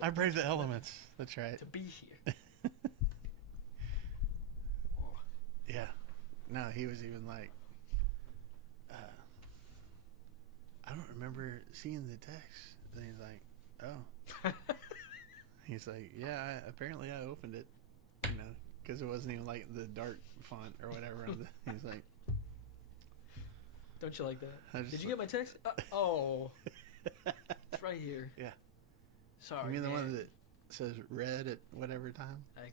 I braved the elements. That's right. To be here. Yeah. No, he was even like, I don't remember seeing the text. And he's like, oh. He's like, yeah, apparently I opened it, because it wasn't even like the dark font or whatever. He's like, don't you like that? Did you get my text? Oh. It's right here. Yeah. Sorry, you mean the one that says red at whatever time? I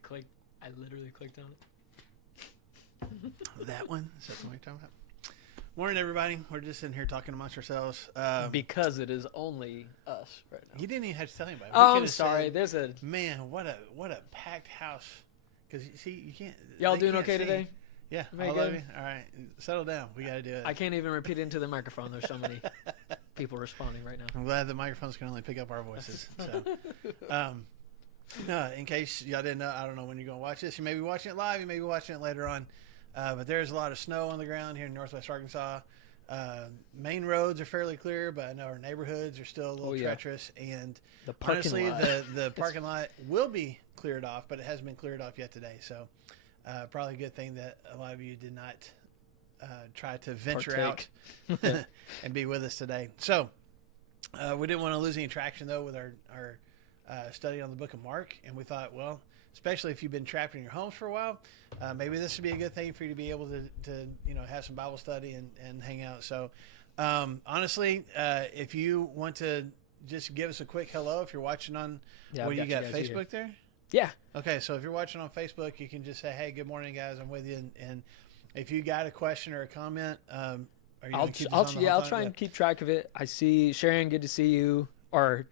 literally clicked on it. That one? Is that the one you're talking about? Morning, everybody. We're just in here talking amongst ourselves. Because it is only us right now. You didn't even have to tell anybody. Oh, I'm sorry. Man, what a packed house. Because, you see, you can't... Y'all doing okay today? Yeah, I love you. All right, settle down. We got to do it. I can't even repeat it into the microphone. There's so many people responding right now. I'm glad the microphones can only pick up our voices. So, no, in case y'all didn't know, I don't know when you're going to watch this. You may be watching it live. You may be watching it later on. But there's a lot of snow on the ground here in northwest Arkansas. Main roads are fairly clear, but I know our neighborhoods are still a little treacherous. And honestly, the parking lot will be cleared off, but it hasn't been cleared off yet today. So probably a good thing that a lot of you did not try to venture out and be with us today. So we didn't want to lose any traction, though, with our study on the book of Mark. And we thought, well, especially if you've been trapped in your homes for a while, maybe this would be a good thing for you to be able to have some Bible study and hang out. So honestly, if you want to just give us a quick hello, if you're watching on, what do you got, Facebook there? Yeah. Okay, so if you're watching on Facebook, you can just say, hey, good morning, guys, I'm with you. And if you got a question or a comment, are you going to keep this on the I'll try and keep track of it. I see Sharon, good to see you. Or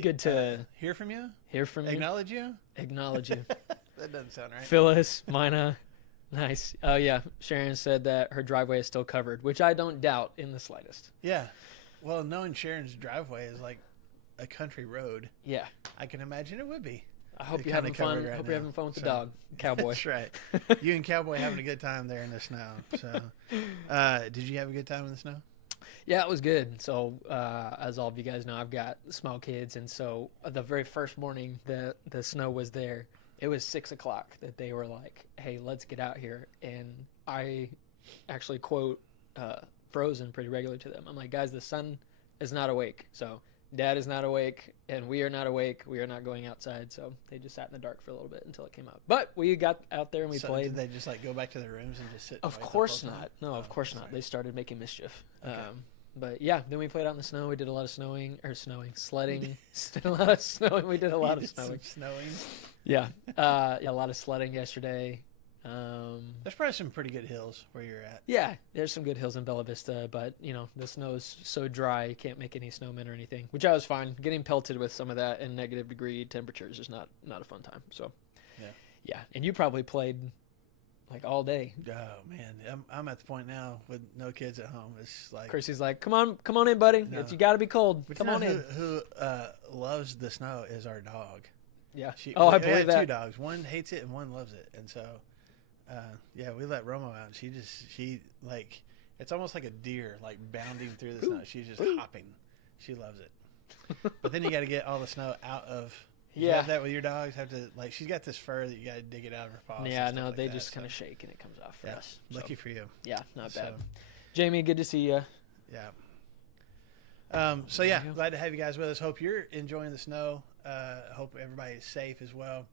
good to hear from you. Acknowledge you. That doesn't sound right. Phyllis, Mina, nice. Oh yeah, Sharon said that her driveway is still covered, which I don't doubt in the slightest. Yeah, well, knowing Sharon's driveway is like a country road. Yeah, I can imagine it would be. I hope you're having fun. Hope you're having fun with the dog, Cowboy. That's right. You and Cowboy having a good time there in the snow. So, did you have a good time in the snow? Yeah, it was good. So, as all of you guys know, I've got small kids, and so the very first morning the snow was there, it was 6 o'clock that they were like, "Hey, let's get out here." And I actually quote Frozen pretty regularly to them. I'm like, "Guys, the sun is not awake, so Dad is not awake, and we are not awake. We are not going outside." So they just sat in the dark for a little bit until it came out. But we got out there and we played. Did they just like go back to their rooms and just sit? Of course not. No, of course not. They started making mischief. Okay. But yeah, then we played out in the snow. We did a lot of sledding. Did a lot of snowing. We did a lot of snowing. Yeah. A lot of sledding yesterday. There's probably some pretty good hills where you're at. Yeah, there's some good hills in Bella Vista, but the snow is so dry you can't make any snowmen or anything, which I was fine. Getting pelted with some of that in negative degree temperatures is not a fun time. So yeah, and you probably played like all day. Oh man, I'm at the point now with no kids at home. It's like Chrissy's like, come on in, buddy. No. You got to be cold. But come on in. Who loves the snow is our dog. Yeah. I believe that. 2 dogs. One hates it and one loves it, and so. We let Romo out. She like, it's almost like a deer, like bounding through the snow. She's just hopping. She loves it. But then you got to get all the snow out of. You have that with your dogs. Have to like, she's got this fur that you got to dig it out of her paws. Yeah, no, they just kind of shake and it comes off for us. Lucky for you. Yeah, not bad. Jamie, good to see you. Yeah. Glad to have you guys with us. Hope you're enjoying the snow. Hope everybody's safe as well.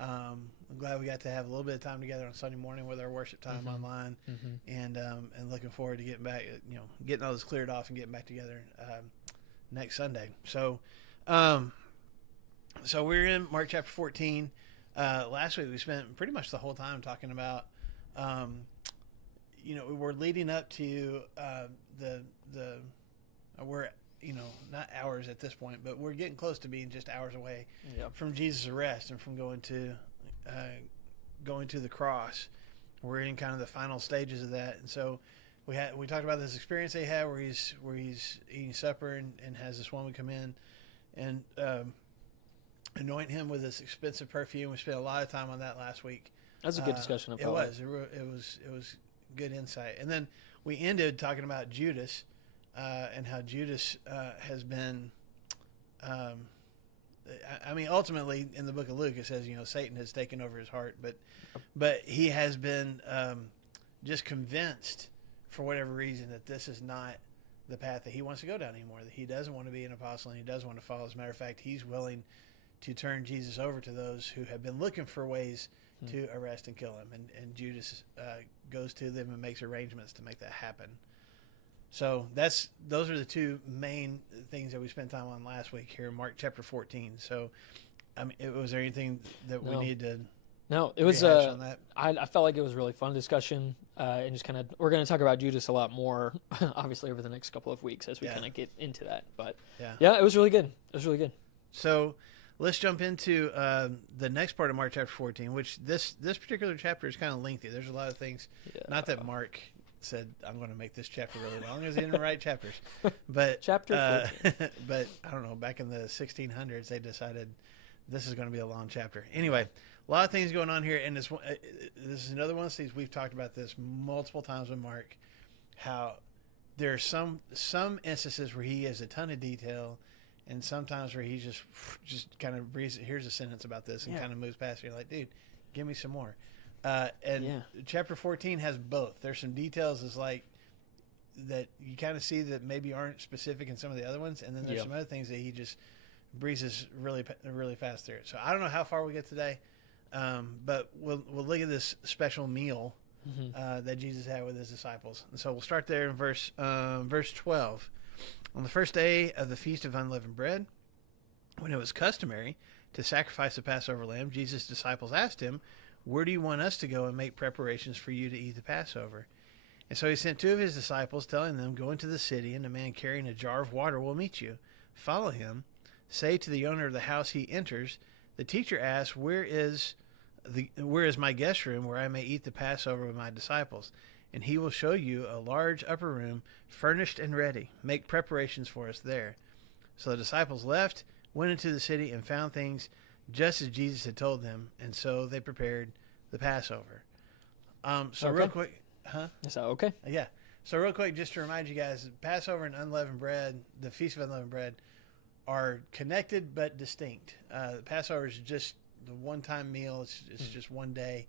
I'm glad we got to have a little bit of time together on Sunday morning with our worship time online, and looking forward to getting back, getting all this cleared off and getting back together next Sunday. So, we're in Mark chapter 14. Last week we spent pretty much the whole time talking about, we're leading up to we're not hours at this point, but we're getting close to being just hours away from Jesus' arrest and from going to the cross. We're in kind of the final stages of that, and so we talked about this experience they had where he's eating supper and has this woman come in and anoint him with this expensive perfume. We spent a lot of time on that last week. That's a good discussion. It was good insight, and then we ended talking about Judas. And how Judas has been I mean, ultimately, in the book of Luke, it says, Satan has taken over his heart, but he has been just convinced, for whatever reason, that this is not the path that he wants to go down anymore, that he doesn't want to be an apostle and he does want to follow. As a matter of fact, he's willing to turn Jesus over to those who have been looking for ways to arrest and kill him. And Judas goes to them and makes arrangements to make that happen. So those are the two main things that we spent time on last week here in Mark chapter 14. So, I mean, was there anything that we need to? No, it was. On that? I felt like it was a really fun discussion, and just kind of we're going to talk about Judas a lot more, obviously over the next couple of weeks as we kind of get into that. But yeah, it was really good. It was really good. So let's jump into the next part of Mark chapter 14, which this particular chapter is kind of lengthy. There's a lot of things. Yeah. Not that Mark said, I'm going to make this chapter really long, because he didn't write chapters. But chapter 14. But I don't know, back in the 1600s, they decided this is going to be a long chapter. Anyway, a lot of things going on here, and this is another one of these. We've talked about this multiple times with Mark, how there are some instances where he has a ton of detail, and sometimes where he just kind of breezes, here's a sentence about this, and kind of moves past it. You're like, dude, give me some more. Chapter 14 has both. There's some details that you kind of see that maybe aren't specific in some of the other ones, and then there's some other things that he just breezes really, really fast through. So I don't know how far we get today, but we'll look at this special meal that Jesus had with his disciples. And so we'll start there in verse 12. On the first day of the Feast of Unleavened Bread, when it was customary to sacrifice the Passover lamb, Jesus' disciples asked him, "Where do you want us to go and make preparations for you to eat the Passover?" And so he sent two of his disciples, telling them, "Go into the city, and a man carrying a jar of water will meet you. Follow him. Say to the owner of the house he enters, 'The teacher asks, where is my guest room where I may eat the Passover with my disciples?' And he will show you a large upper room, furnished and ready. Make preparations for us there." So the disciples left, went into the city, and found things just as Jesus had told them, and so they prepared the Passover. Real quick, Is that okay? Yeah. So real quick, just to remind you guys, Passover and unleavened bread, the Feast of Unleavened Bread, are connected but distinct. Passover is just the one-time meal. It's just one day.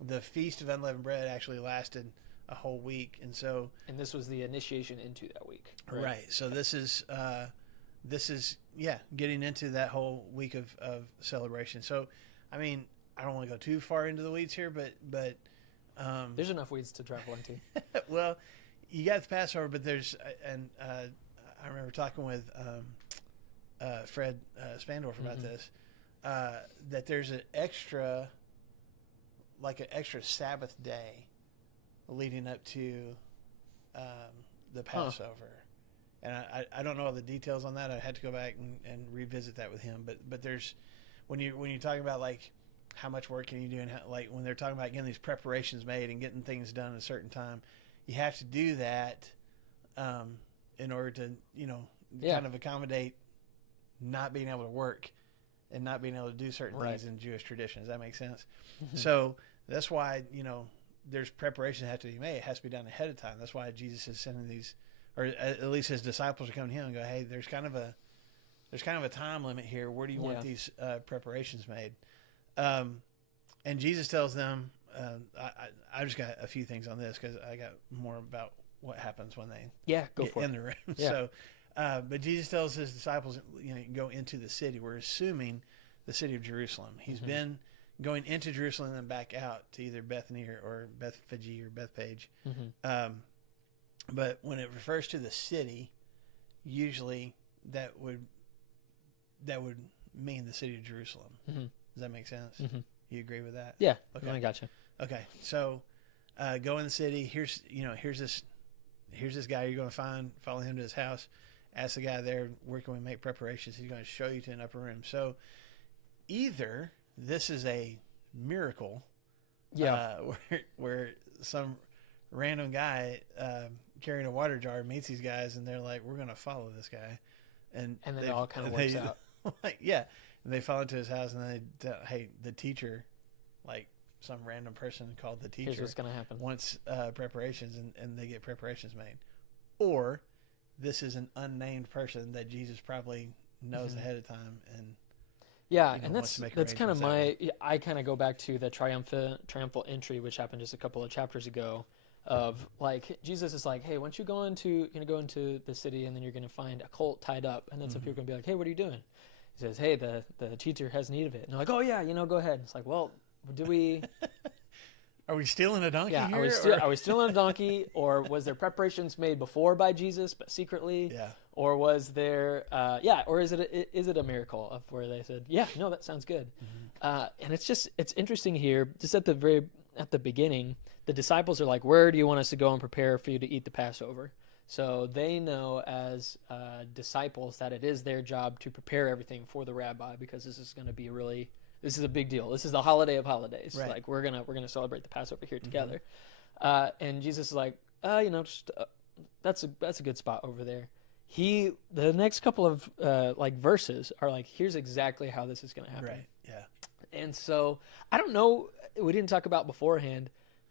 The Feast of Unleavened Bread actually lasted a whole week, and this was the initiation into that week. Right. So this is getting into that whole week of celebration. So, I mean, I don't want to go too far into the weeds here, but there's enough weeds to travel into. Well, you got the Passover, but there's I remember talking with Fred Spandorf about this, that there's an extra Sabbath day leading up to the Passover. And I don't know all the details on that. I had to go back and revisit that with him. But there's when you're talking about like how much work can you do, and how, like when they're talking about getting these preparations made and getting things done at a certain time, you have to do that in order to kind of accommodate not being able to work and not being able to do certain things in Jewish tradition. Does that make sense? So that's why there's preparation that has to be made. It has to be done ahead of time. That's why Jesus is sending these, or at least his disciples are coming to him and go, "Hey, there's kind of a time limit here. Where do you want these preparations made?" And Jesus tells them, I just got a few things on this because I got more about what happens when they get in the room. Yeah. So, but Jesus tells his disciples, go into the city. We're assuming the city of Jerusalem. He's been going into Jerusalem and then back out to either Bethany or Bethphage or Bethpage. But when it refers to the city, usually that would mean the city of Jerusalem. Does that make sense? You agree with that? Yeah. Okay. I gotcha. Okay. So, go in the city. Here's this guy you're going to find. Follow him to his house. Ask the guy there, where can we make preparations? He's going to show you to an upper room. So, either this is a miracle, where some random guy carrying a water jar meets these guys, and they're like, "We're going to follow this guy," and then it all kind of works out. And they fall into his house, and then they tell, "Hey, the teacher," like some random person called the teacher, here's what's going to happen, wants preparations, and they get preparations made. Or this is an unnamed person that Jesus probably knows ahead of time, and yeah, and and wants to make that's kind of arrangements I kind of go back to the triumphal entry, which happened just a couple of chapters ago, of like Jesus is like, hey, once you're going to the city, and then you're gonna find a colt tied up, and then some people are gonna be like, hey, what are you doing? He says, hey, the teacher has need of it, and they're like, oh yeah, go ahead. And it's like, well, do we? Are we stealing a donkey Yeah, here? are we stealing a donkey, or was there preparations made before by Jesus but secretly? Yeah. Or was there, or is it a miracle of where they said, yeah, no, that sounds good. And it's interesting here, just at the beginning, the disciples are like, where do you want us to go and prepare for you to eat the Passover? So they know as disciples that it is their job to prepare everything for the rabbi, because this is going to be this is a big deal. This is the holiday of holidays. Right. Like we're gonna celebrate the Passover here together. And Jesus is like, that's a good spot over there. The next couple of verses are like, here's exactly how this is gonna happen. Right. Yeah. And so I don't know. We didn't talk about beforehand.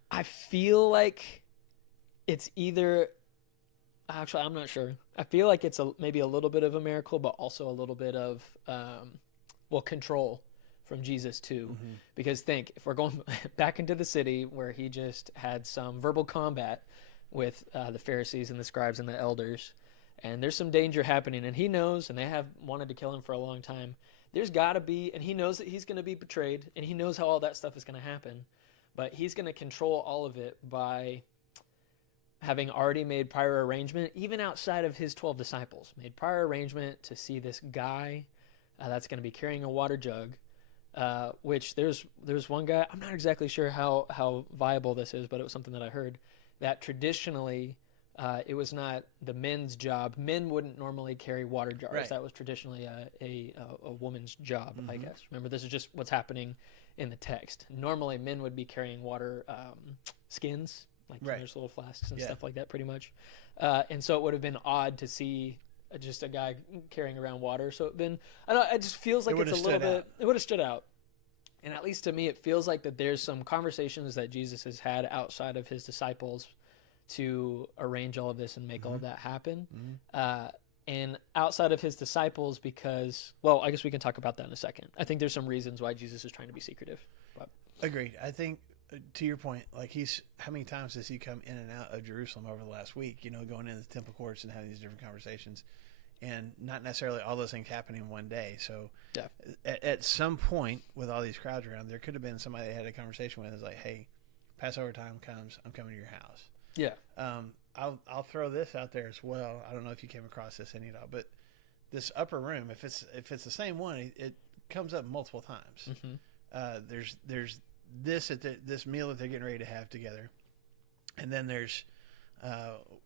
I feel like it's either. Actually, I'm not sure. I feel like it's maybe a little bit of a miracle, but also a little bit of control from Jesus too. Because if we're going back into the city where he just had some verbal combat with the Pharisees and the scribes and the elders, and there's some danger happening, and he knows, and they have wanted to kill him for a long time. There's got to be, and he knows that he's going to be betrayed, and he knows how all that stuff is going to happen, but he's going to control all of it by having already made prior arrangement, even outside of his 12 disciples, made prior arrangement to see this guy that's going to be carrying a water jug, which there's one guy, I'm not exactly sure how viable this is, but it was something that I heard, that traditionally it was not the men's job. Men wouldn't normally carry water jars. Right. That was traditionally a woman's job, I guess. Remember, this is just what's happening in the text. Normally, men would be carrying water skins, like there's little flasks and stuff like that, pretty much. And so it would have been odd to see just a guy carrying around water. So it just feels like it's a little bit. It would have stood out. And at least to me, it feels like that there's some conversations that Jesus has had outside of his disciples to arrange all of this and make all of that happen. And outside of his disciples, because, well, I guess we can talk about that in a second. I think there's some reasons why Jesus is trying to be secretive. But. Agreed. I think, to your point, like how many times has he come in and out of Jerusalem over the last week, going into the temple courts and having these different conversations, and not necessarily all those things happening in one day. So at some point with all these crowds around, there could have been somebody they had a conversation with. It's like, hey, Passover time comes, I'm coming to your house. Yeah. I'll throw this out there as well. I don't know if you came across this any at all, but this upper room, if it's the same one, it comes up multiple times. There's this this meal that they're getting ready to have together, and then there's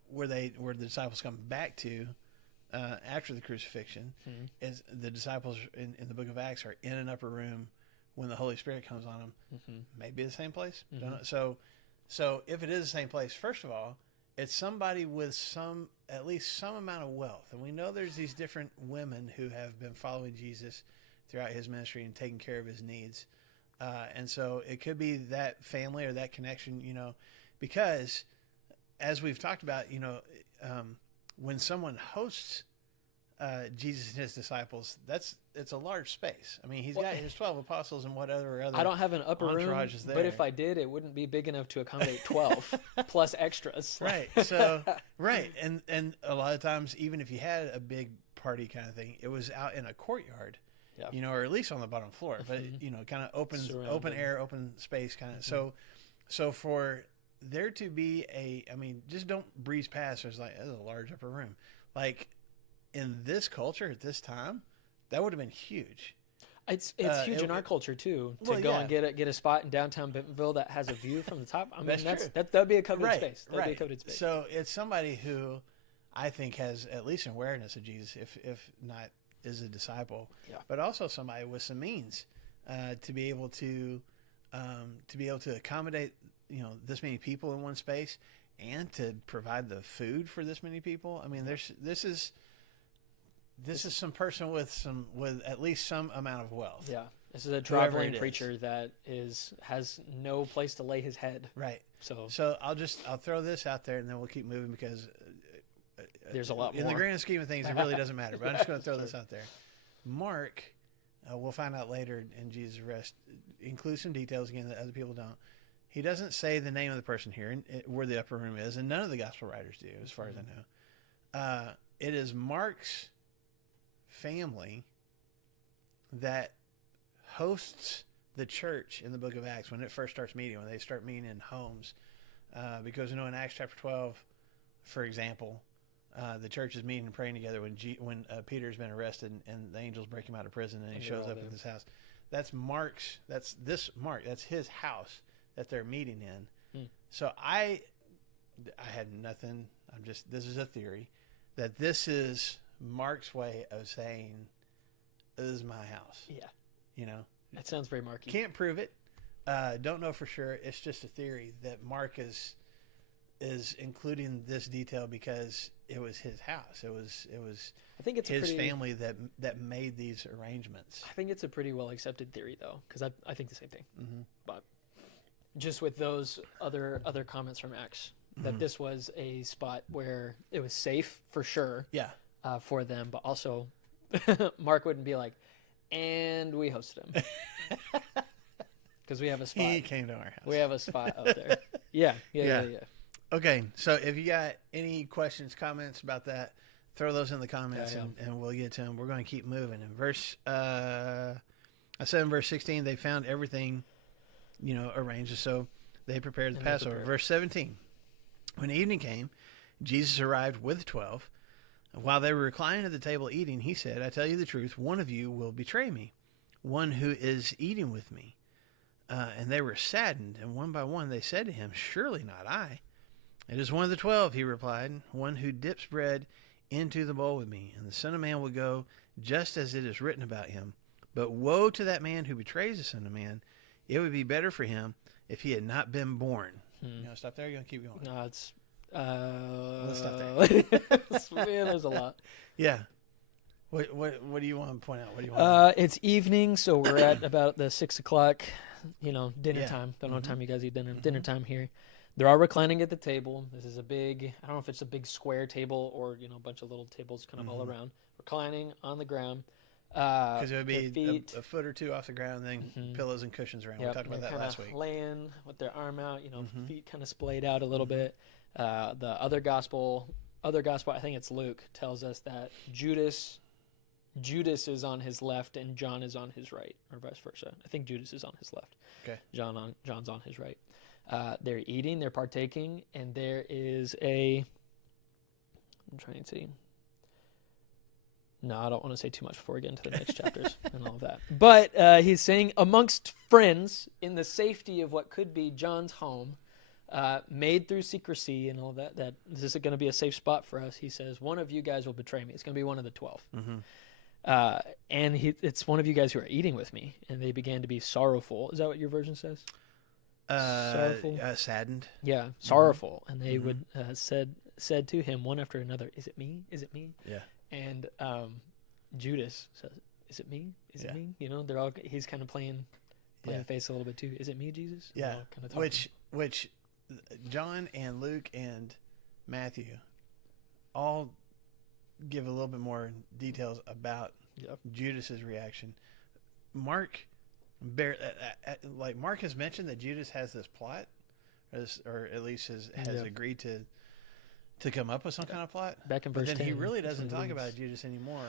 where the disciples come back to after the crucifixion. Is the disciples in the book of Acts are in an upper room when the Holy Spirit comes on them. Maybe the same place. Don't know. So if it is the same place, first of all, it's somebody with at least some amount of wealth. And we know there's these different women who have been following Jesus throughout his ministry and taking care of his needs. And so it could be that family or that connection, because as we've talked about, when someone hosts Jesus and his disciples, it's a large space. I mean, he's got his 12 apostles and whatever other. I don't have an upper room, but if I did, it wouldn't be big enough to accommodate 12 plus extras. Right. So right, and a lot of times, even if you had a big party kind of thing, it was out in a courtyard. Yeah. Or at least on the bottom floor, but kind of open air, open space kind of. So for there to be just don't breeze past. There's like, that's a large upper room. Like in this culture at this time, that would have been huge. It's huge in our culture too, to go and get a spot in downtown Bentonville that has a view from the top. I mean, that'd be a coveted space. That'd be a coveted space. So it's somebody who I think has at least an awareness of Jesus, if not is a disciple, but also somebody with some means to be able to accommodate this many people in one space and to provide the food for this many people. I mean, this is some person with at least some amount of wealth. Yeah, this is a traveling preacher that has no place to lay his head. Right. So I'll throw this out there and then we'll keep moving because. There's a lot more. In the grand scheme of things, it really doesn't matter. But I'm just going to throw this out there. Mark, we'll find out later in Jesus' arrest, includes some details again that other people don't. He doesn't say the name of the person here, where the upper room is, and none of the gospel writers do, as far as I know. It is Mark's family that hosts the church in the book of Acts when it first starts meeting, when they start meeting in homes. Because, in Acts chapter 12, for example, the church is meeting and praying together when Peter's been arrested and the angels break him out of prison and he shows up at this house. That's Mark's, that's his house that they're meeting in. So I had nothing. This is a theory that this is Mark's way of saying, this is my house. Yeah. That sounds very Marky. Can't prove it. Don't know for sure. It's just a theory that Mark is including this detail because it was his house. It was I think it's his family that made these arrangements. I think it's a pretty well accepted theory though, because I think the same thing. Mm-hmm. But just with those other comments from Acts, that this was a spot where it was safe for sure. Yeah. For them, but also Mark wouldn't be like, and we hosted him because we have a spot. He came to our house. We have a spot up there. Yeah. Okay, so if you got any questions, comments about that, throw those in the comments and we'll get to them. We're going to keep moving. In verse 16, they found everything, arranged. So they prepared the Passover. Verse 17, when evening came, Jesus arrived with 12. While they were reclining at the table eating, he said, I tell you the truth, one of you will betray me, one who is eating with me. And they were saddened, and one by one they said to him, surely not I. It is one of the 12, he replied, one who dips bread into the bowl with me. And the Son of Man will go just as it is written about him. But woe to that man who betrays the Son of Man. It would be better for him if he had not been born. You want to stop there? Or you want to keep going? No, it's... Let's stop there. Man, there's a lot. Yeah. What do you want to point out? What do you want? It's evening, so we're at about the 6 o'clock, dinner time. Don't know what time you guys eat dinner. Dinner time here. They're all reclining at the table. This is a big, I don't know if it's a big square table or, a bunch of little tables kind of all around. Reclining on the ground. Because it would be a foot or two off the ground, and then pillows and cushions around. Yep, We talked about that last week. Laying with their arm out, feet kind of splayed out a little bit. The other gospel, I think it's Luke, tells us that Judas is on his left and John is on his right, or vice versa. I think Judas is on his left. Okay. John's on his right. They're eating, they're partaking, and there is I'm trying to see. No, I don't want to say too much before we get into the next chapters and all of that. But he's saying, amongst friends, in the safety of what could be John's home, made through secrecy and all that this is going to be a safe spot for us. He says, one of you guys will betray me. It's going to be one of the 12. And it's one of you guys who are eating with me. And they began to be sorrowful. Is that what your version says? Sorrowful? Saddened. Yeah, sorrowful. And they would said to him one after another, is it me? Is it me? Yeah. And Judas says, is it me? Is it me? They're all, he's kind of playing the face a little bit too. Is it me, Jesus? Yeah. Kind of which John and Luke and Matthew all give a little bit more details about Judas's reaction. Mark has mentioned that Judas has this plot, or at least has agreed to come up with some kind of plot. Back in verse 10. He really doesn't talk about Judas anymore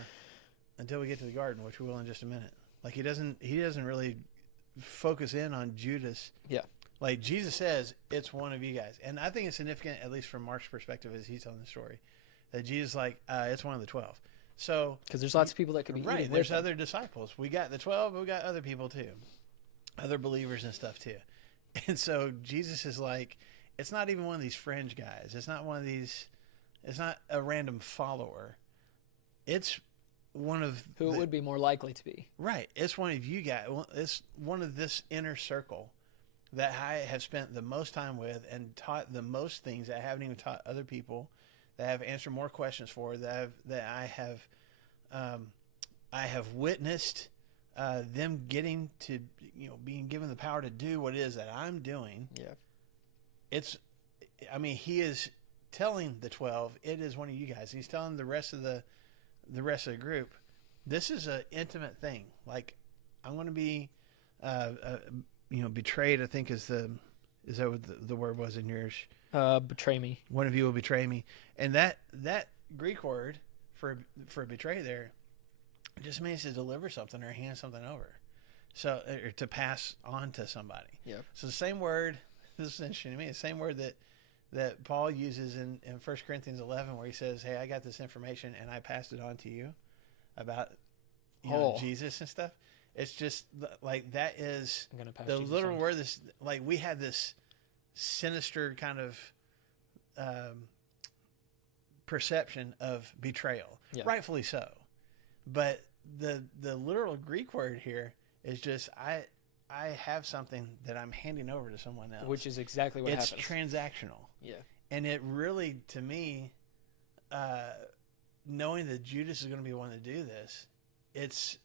until we get to the garden, which we will in just a minute. Like he doesn't really focus in on Judas. Yeah. Like Jesus says, it's one of you guys. And I think it's significant, at least from Mark's perspective as he's telling the story, that Jesus it's one of the 12. So, because there's lots of people that could be right. There's other disciples. We got the 12, but we got other people too, other believers and stuff too. And so Jesus is like, it's not even one of these fringe guys. It's not one of these. It's not a random follower. It's one of who it would be more likely to be. Right. It's one of you guys. It's one of this inner circle that I have spent the most time with and taught the most things that I haven't even taught other people, that I have answered more questions for, that I have witnessed them getting to, being given the power to do what it is that I'm doing. Yeah. He is telling the 12, it is one of you guys. He's telling the rest of the group, this is an intimate thing. Like, I'm going to be, betrayed. I think is that what the word was in yours? Betray me. One of you will betray me, and that Greek word for betray there just means to deliver something or hand something over, so or to pass on to somebody. Yeah. So the same word. This is interesting to me. The same word that Paul uses in 1 Corinthians 11, where he says, "Hey, I got this information and I passed it on to you about Jesus and stuff." It's just like that is the literal word. This like we have this sinister kind of perception of betrayal, rightfully so. But the literal Greek word here is just I have something that I'm handing over to someone else, which is exactly what happens. It's transactional. Yeah, and it really, to me, knowing that Judas is going to be the one to do this, it's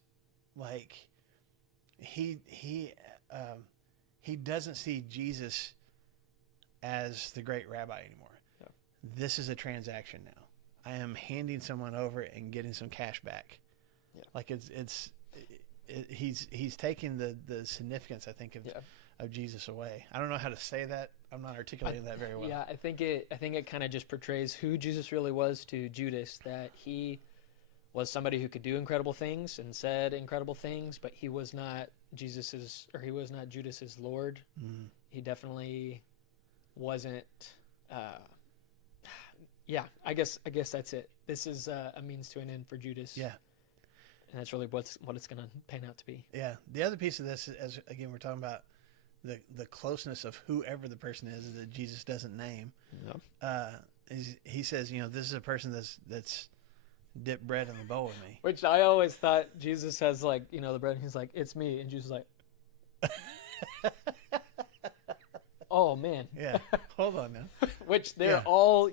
like he doesn't see Jesus as the great rabbi anymore. Yeah. This is a transaction now. I am handing someone over and getting some cash back. Yeah. Like he's taking the significance, I think, of Jesus away. I don't know how to say that. I'm not articulating that very well. Yeah, I think it kind of just portrays who Jesus really was to Judas, that he was somebody who could do incredible things and said incredible things, but he was not Judas's Lord. Mm. He definitely wasn't. I guess that's it. This is a means to an end for Judas. Yeah. And that's really what it's going to pan out to be. Yeah. The other piece of this, as again, we're talking about the closeness of whoever the person is that Jesus doesn't name. Yep. He says, this is a person that's dipped bread in the bowl with me. Which I always thought Jesus has, like, the bread, and he's like, it's me. And Jesus is like, oh, man. Yeah. Hold on now. Which they're all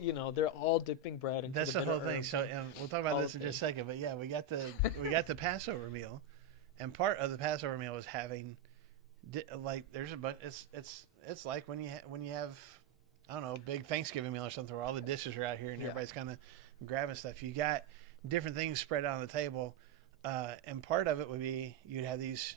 dipping bread into That's the whole thing. So we'll talk about this in just a second. But yeah, we got the Passover meal, and part of the Passover meal is having, like, there's a bunch. It's like when you have, I don't know, a big Thanksgiving meal or something where all the dishes are out here and everybody's kind of grabbing stuff. You got different things spread out on the table, and part of it would be you'd have these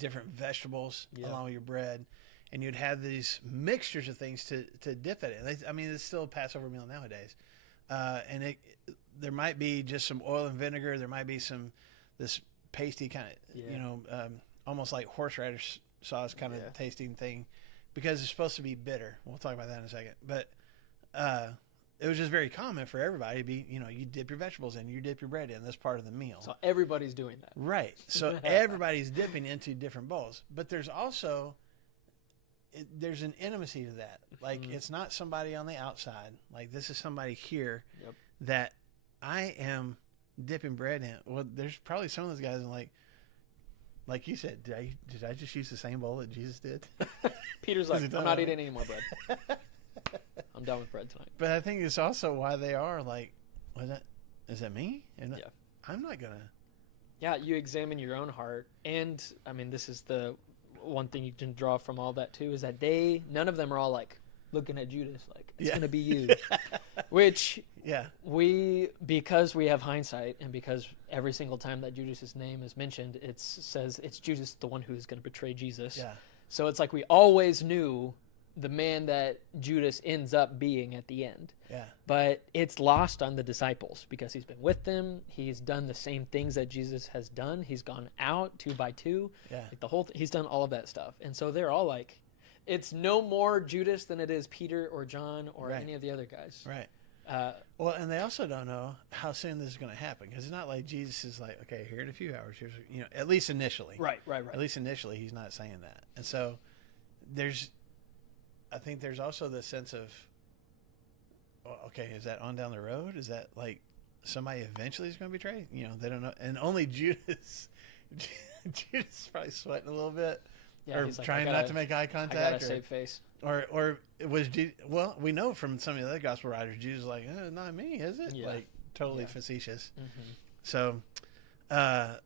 different vegetables along with your bread. And you'd have these mixtures of things to dip that in. It's still a Passover meal nowadays. And there might be just some oil and vinegar. There might be this pasty kind of, almost like horseradish sauce kind of tasting thing, because it's supposed to be bitter. We'll talk about that in a second. But it was just very common for everybody to be, you dip your vegetables in, you dip your bread in. That's part of the meal. So everybody's doing that. Right. So everybody's dipping into different bowls. But there's also... there's an intimacy to that. Like, it's not somebody on the outside. Like, this is somebody here that I am dipping bread in. Well, there's probably some of those guys like you said, did I just use the same bowl that Jesus did? Peter's like, I'm not eating any more bread. I'm done with bread tonight. But I think it's also why they are like, is that me? And I'm not going to. Yeah, you examine your own heart. And, this is the one thing you can draw from all that too, is that none of them are all like looking at Judas like it's gonna be you. Which because we have hindsight, and because every single time that Judas's name is mentioned, it says it's Judas, the one who's gonna betray Jesus. Yeah. So it's like we always knew the man that Judas ends up being at the end. Yeah. But it's lost on the disciples because he's been with them. He's done the same things that Jesus has done. He's gone out 2 by 2. Yeah. Like he's done all of that stuff. And so they're all like, it's no more Judas than it is Peter or John or any of the other guys. Right. Well, and they also don't know how soon this is going to happen, because it's not like Jesus is like, okay, here in a few hours. Here's, at least initially. Right. At least initially, he's not saying that. And so I think there's also the sense of, well, okay, is that on down the road? Is that like somebody eventually is going to betray? They don't know. And only Judas is probably sweating a little bit, or trying not to make eye contact. I got to save face. Or it was, well, we know from some of the other gospel writers, Jesus was like, not me, is it? Yeah. Like, totally facetious. Mm-hmm. So,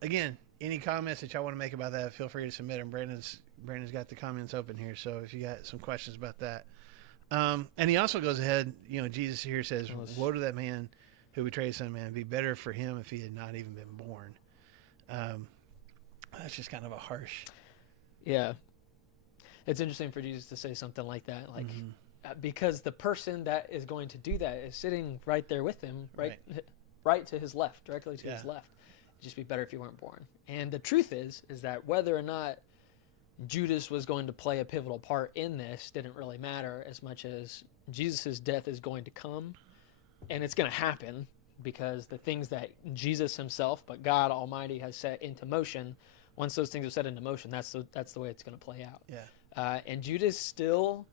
again, any comments that y'all want to make about that, feel free to submit them. Brandon's got the comments open here, so if you got some questions about that. And he also goes ahead, Jesus here says, woe to that man who betrayed the Son of Man. It'd be better for him if he had not even been born. That's just kind of a harsh. Yeah. It's interesting for Jesus to say something like that, like because the person that is going to do that is sitting right there with him, right to his left, directly to his left. It'd just be better if you weren't born. And the truth is that whether or not Judas was going to play a pivotal part in this didn't really matter as much as Jesus' death is going to come, and it's going to happen because the things that Jesus himself, but God Almighty, has set into motion, once those things are set into motion, that's the way it's going to play out. Yeah. And Judas still,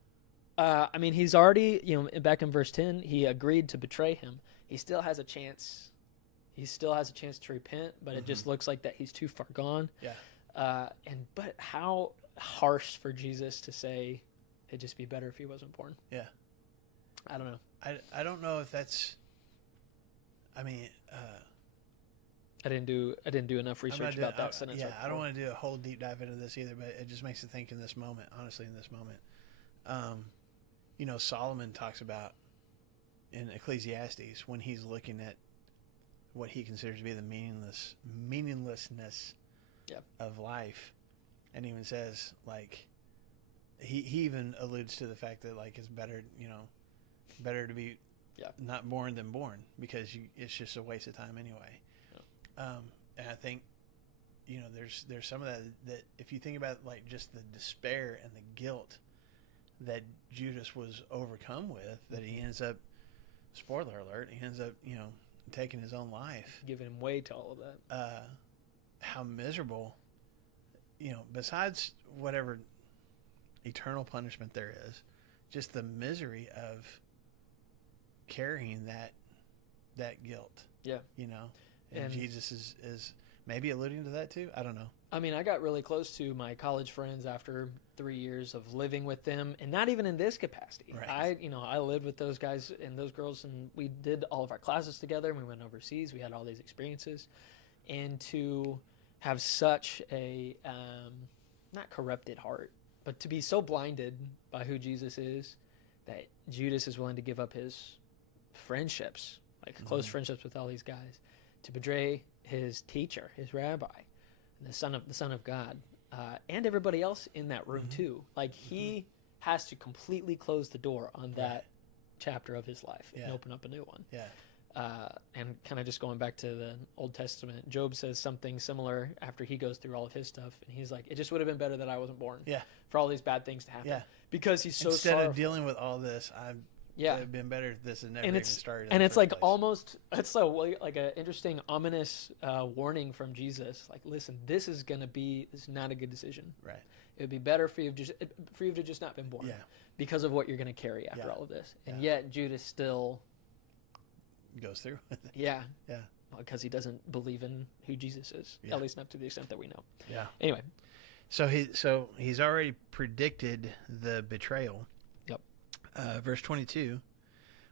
he's already, back in verse 10, he agreed to betray him. He still has a chance. He still has a chance to repent, but it just looks like that he's too far gone. Yeah. But how harsh for Jesus to say it'd just be better if he wasn't born. Yeah. I don't know. I don't know if that's. I didn't do enough research about that sentence. Yeah, I don't want to do a whole deep dive into this either, but it just makes you think in this moment. Honestly, in this moment, Solomon talks about in Ecclesiastes when he's looking at what he considers to be the meaninglessness of life, and even says like he even alludes to the fact that like it's better to be not born than born because it's just a waste of time anyway. And I think there's some of that if you think about like just the despair and the guilt that Judas was overcome with, that he ends up, spoiler alert, he ends up taking his own life, giving way to all of that. How miserable, besides whatever eternal punishment there is, just the misery of carrying that guilt. Yeah. And Jesus is maybe alluding to that too. I don't know. I got really close to my college friends after 3 years of living with them, and not even in this capacity. Right. I lived with those guys and those girls, and we did all of our classes together, and we went overseas. We had all these experiences. And to have such a, not corrupted heart, but to be so blinded by who Jesus is that Judas is willing to give up his friendships, like close friendships with all these guys, to betray his teacher, his rabbi, the son of God, and everybody else in that room too. Like he has to completely close the door on that chapter of his life and open up a new one. Yeah. And kind of just going back to the Old Testament, Job says something similar after he goes through all of his stuff, and he's like, "It just would have been better that I wasn't born." Yeah. For all these bad things to happen. Yeah. Because he's so instead sorrowful. of dealing with all this, it would have been better if this had never even started. And it's like almost, it's like an interesting, ominous warning from Jesus. Like, listen, this is not a good decision. Right. It would be better for you to just not been born. Yeah. Because of what you're going to carry after all of this. And yet Judas still goes through. Yeah. Yeah. Because he doesn't believe in who Jesus is, at least not to the extent that we know. Yeah. Anyway. So he's already predicted the betrayal. Yep. Verse 22,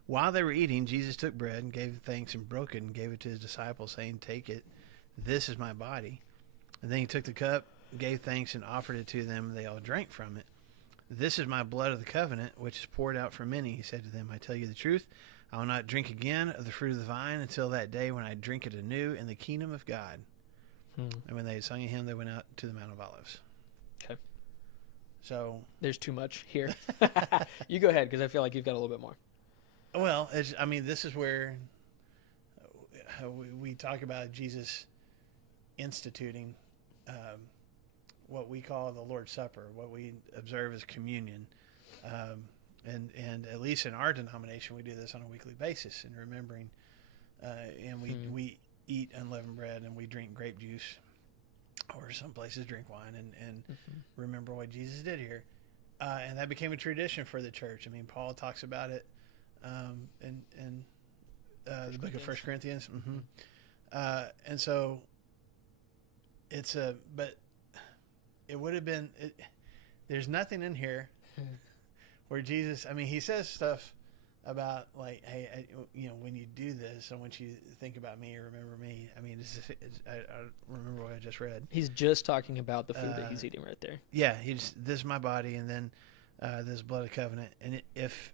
while they were eating, Jesus took bread and gave thanks and broke it and gave it to his disciples, saying, "Take it, this is my body." And then he took the cup, gave thanks, and offered it to them. They all drank from it. "This is my blood of the covenant, which is poured out for many," he said to them. "I tell you the truth, I will not drink again of the fruit of the vine until that day when I drink it anew in the kingdom of God." And when they had sung a hymn, they went out to the Mount of Olives. Okay. So there's too much here. You go ahead, because I feel like you've got a little bit more. Well, this is where we talk about Jesus instituting what we call the Lord's Supper, what we observe as communion. And at least in our denomination, we do this on a weekly basis, and remembering, and we eat unleavened bread and we drink grape juice, or some places drink wine, and remember what Jesus did here. And that became a tradition for the church. Paul talks about it in the book of 1 Corinthians. And so but it would have been, there's nothing in here where Jesus, he says stuff about like, hey, when you do this, I want you to think about me or remember me. I remember what I just read. He's just talking about the food that he's eating right there. Yeah, this is my body, and then this blood of covenant. And if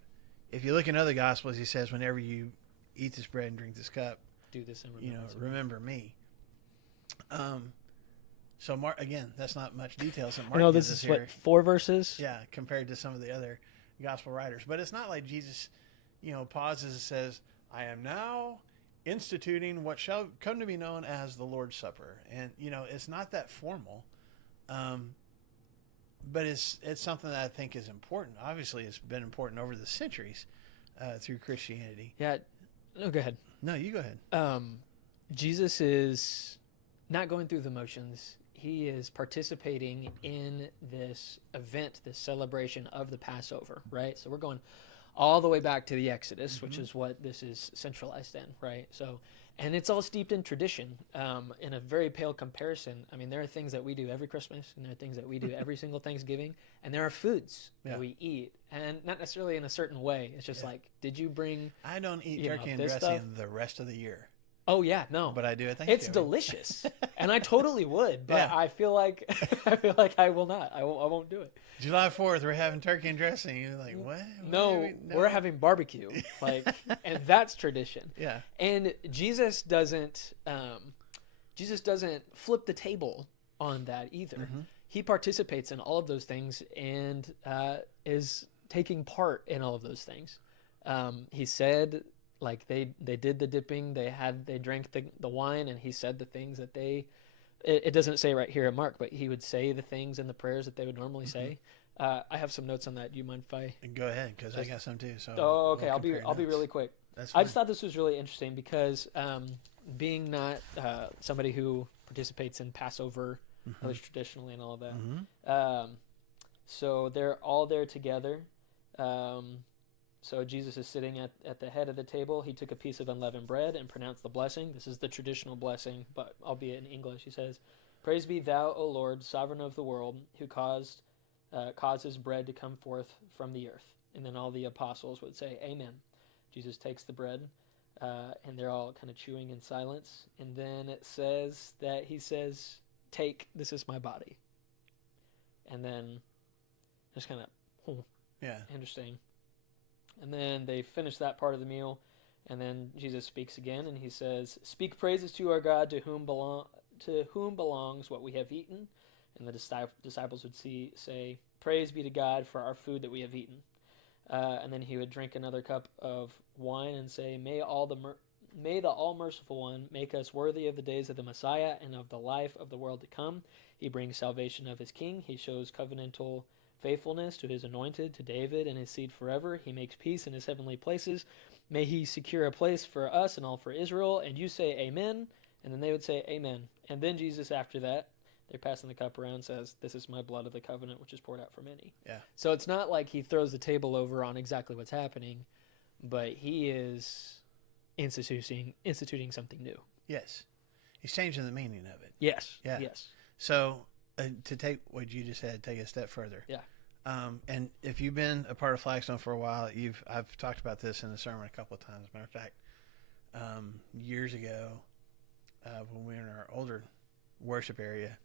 you look in other Gospels, he says whenever you eat this bread and drink this cup, Do this in remember me. So Mark, again, that's not much details that Mark I know gives this us is here. what, 4 verses? Yeah, compared to some of the other gospel writers. But it's not like Jesus, pauses and says, I am now instituting what shall come to be known as the Lord's Supper. And, it's not that formal. But it's something that I think is important. Obviously, it's been important over the centuries through Christianity. Yeah. No, go ahead. No, you go ahead. Jesus is not going through the motions. He is participating in this event, this celebration of the Passover, right? So we're going all the way back to the Exodus, which is what this is centralized in, right? So, and it's all steeped in tradition. In a very pale comparison, I mean, there are things that we do every Christmas, and there are things that we do every single Thanksgiving, and there are foods that we eat, and not necessarily in a certain way. It's just like, did you bring? I don't eat turkey and dressing stuff? the rest of the year. Oh yeah, no, but I do at Thanksgiving. It's delicious, and I totally would, but Yeah. I feel like I will not. I won't do it. July 4th, we're having turkey and dressing. You're like, what? No, we're having barbecue, and that's tradition. Yeah. And Jesus doesn't flip the table on that either. Mm-hmm. He participates in all of those things and is taking part in all of those things. He said, like they did the dipping, they drank the wine, and he said the things that it doesn't say right here at Mark, but he would say the things in the prayers that they would normally say. I have some notes on that. Do you mind if I go ahead? Because I got some too. So okay. I'll be really quick. That's fine. I just thought this was really interesting because being not somebody who participates in Passover, at least traditionally, and all of that. So they're all there together. So Jesus is sitting at the head of the table. He took a piece of unleavened bread and pronounced the blessing. This is the traditional blessing, but albeit in English. He says, "Praise be thou, O Lord, sovereign of the world, who causes bread to come forth from the earth." And then all the apostles would say, "Amen." Jesus takes the bread, and they're all kind of chewing in silence. And then it says that he says, "Take, this is my body." And then just kind of, interesting. And then they finish that part of the meal, and then Jesus speaks again, and he says, "Speak praises to our God, to whom belongs what we have eaten." And the disciples would say, "Praise be to God for our food that we have eaten." And then he would drink another cup of wine and say, May the all-merciful one make us worthy of the days of the Messiah and of the life of the world to come. He brings salvation of his king. He shows covenantal faithfulness to his anointed, to David and his seed forever. He makes peace in his heavenly places. May he secure a place for us and all for Israel. And you say amen. And then they would say amen. And then Jesus, after that, they're passing the cup around, says, "This is my blood of the covenant, which is poured out for many." Yeah. So it's not like he throws the table over on exactly what's happening, but he is instituting something new. Yes. He's changing the meaning of it. Yes. Yeah. Yes. So to take what you just said, take it a step further. Yeah. And if you've been a part of Flagstone for a while, I've talked about this in the sermon a couple of times. Matter of fact, years ago, when we were in our older worship area,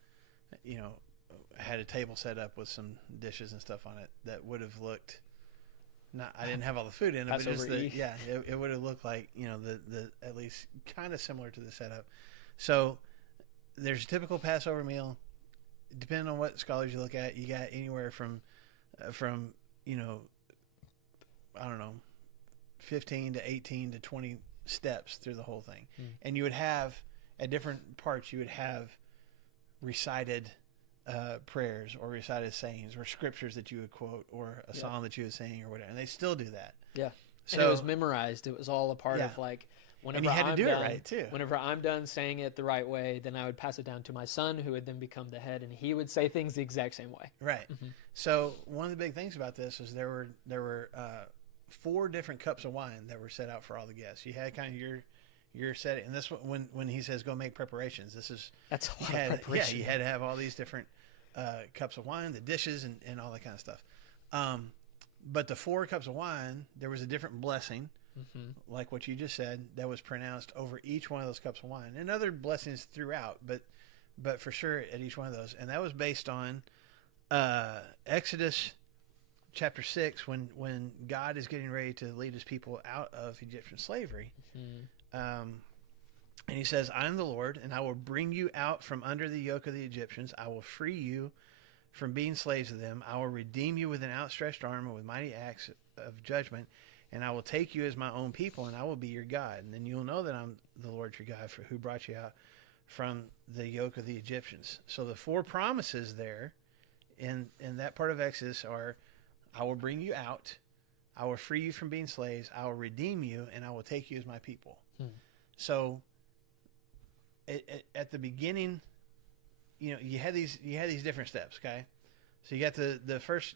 I had a table set up with some dishes and stuff on it that would have looked. I didn't have all the food in it, but just it would have looked like the at least kind of similar to the setup. So there's a typical Passover meal. Depending on what scholars you look at, you got anywhere from I don't know, 15 to 18 to 20 steps through the whole thing, and you would have at different parts you would have recited prayers or recited sayings or scriptures that you would quote or a song that you would sing or whatever, and they still do that. Yeah. So and it was memorized. It was all a part of like whenever and you had I'm to do done, it right too. Whenever I'm done saying it the right way, then I would pass it down to my son, who would then become the head, and he would say things the exact same way. Right. So one of the big things about this was there were 4 different cups of wine that were set out for all the guests. You had kind of your setting, and this when he says go make preparations, that's a lot of preparation. Yeah, you had to have all these different cups of wine, the dishes, and all that kind of stuff. But the 4 cups of wine, there was a different blessing, like what you just said, that was pronounced over each one of those cups of wine, and other blessings throughout, but for sure at each one of those, and that was based on Exodus chapter 6, when God is getting ready to lead his people out of Egyptian slavery, and he says, I am the Lord, and I will bring you out from under the yoke of the Egyptians. I will free you from being slaves of them. I will redeem you with an outstretched arm and with mighty acts of judgment, and I will take you as my own people, and I will be your God. And then you'll know that I'm the Lord your God who brought you out from the yoke of the Egyptians. So the 4 promises there in that part of Exodus are, I will bring you out, I will free you from being slaves, I will redeem you, and I will take you as my people. So at the beginning, you had these different steps. Okay, so you got the first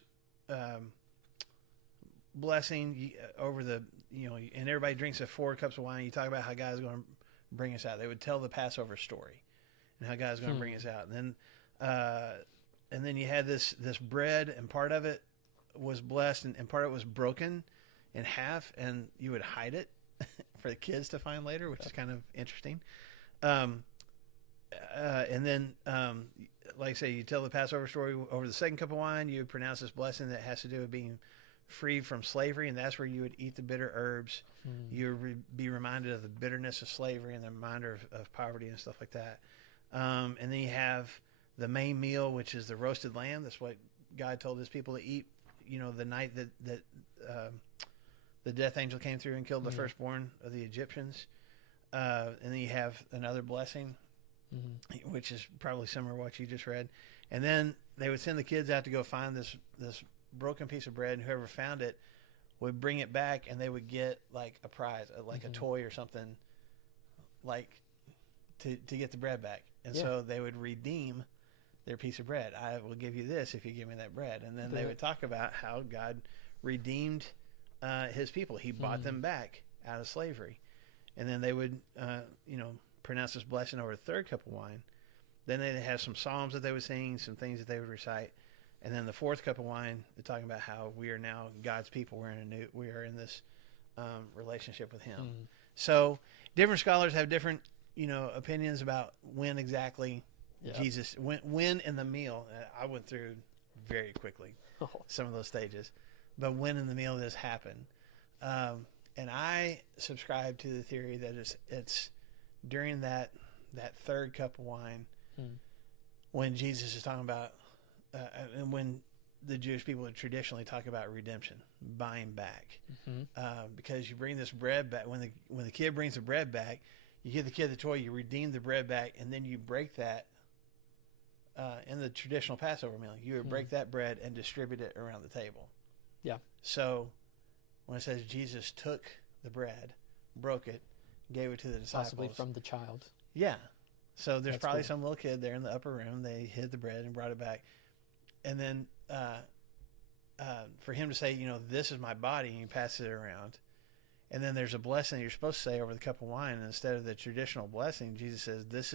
blessing over the and everybody drinks 4 cups of wine. You talk about how God's going to bring us out. They would tell the Passover story and how God's going to bring us out. And then you had this bread, and part of it was blessed, and part of it was broken in half, and you would hide it for the kids to find later, which is kind of interesting. And then, like I say, you tell the Passover story over the second cup of wine. You would pronounce this blessing that has to do with being free from slavery, and that's where you would eat the bitter herbs. You would be reminded of the bitterness of slavery and the reminder of poverty and stuff like that. And then you have the main meal, which is the roasted lamb. That's what God told his people to eat, the night that the death angel came through and killed the firstborn of the Egyptians. And then you have another blessing, which is probably similar to what you just read. And then they would send the kids out to go find this broken piece of bread, and whoever found it would bring it back, and they would get like a prize, like a toy or something, like to get the bread back. And so they would redeem their piece of bread. I will give you this if you give me that bread. And then they would talk about how God redeemed his people. He bought them back out of slavery. And then they would, pronounce this blessing over the third cup of wine. Then they'd have some psalms that they would sing, some things that they would recite. And then the fourth cup of wine, they're talking about how we are now God's people. We are in this relationship with him. So different scholars have different, opinions about when exactly Jesus, when in the meal. I went through very quickly some of those stages, but when in the meal this happened. And I subscribe to the theory that it's during that third cup of wine when Jesus is talking about, and when the Jewish people would traditionally talk about redemption, buying back, because you bring this bread back. When the kid brings the bread back, you give the kid the toy, you redeem the bread back, and then you break that. In the traditional Passover meal, you would break that bread and distribute it around the table. Yeah. So when it says Jesus took the bread, broke it, gave it to the disciples. Possibly from the child. Yeah. So there's probably cool. some little kid there in the upper room. They hid the bread and brought it back. And then for him to say, this is my body, and you pass it around. And then there's a blessing you're supposed to say over the cup of wine. And instead of the traditional blessing, Jesus says, this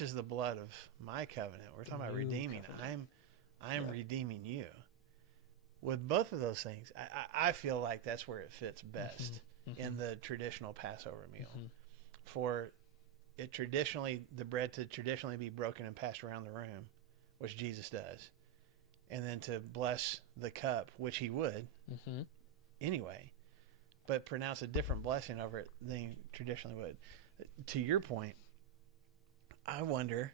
is the blood of my covenant. We're talking about redeeming. Covenant. I'm redeeming you. With both of those things, I feel like that's where it fits best in the traditional Passover meal. For it the bread to traditionally be broken and passed around the room, which Jesus does. And then to bless the cup, which he would anyway, but pronounce a different blessing over it than he traditionally would. To your point, I wonder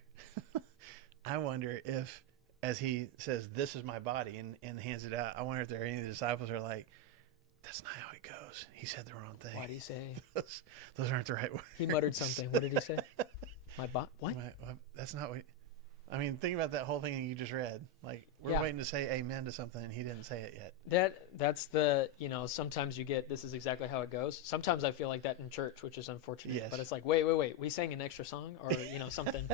if, as he says, this is my body, and hands it out, I wonder if there are any of the disciples who are like, that's not how it goes. He said the wrong thing. Why did he say? Those aren't the right words. He muttered something. What did he say? What? That's not what... I mean, think about that whole thing that you just read. Like, we're waiting to say amen to something, and he didn't say it yet. That's the, sometimes you get, this is exactly how it goes. Sometimes I feel like that in church, which is unfortunate. Yes. But it's like, wait. We sang an extra song or, something,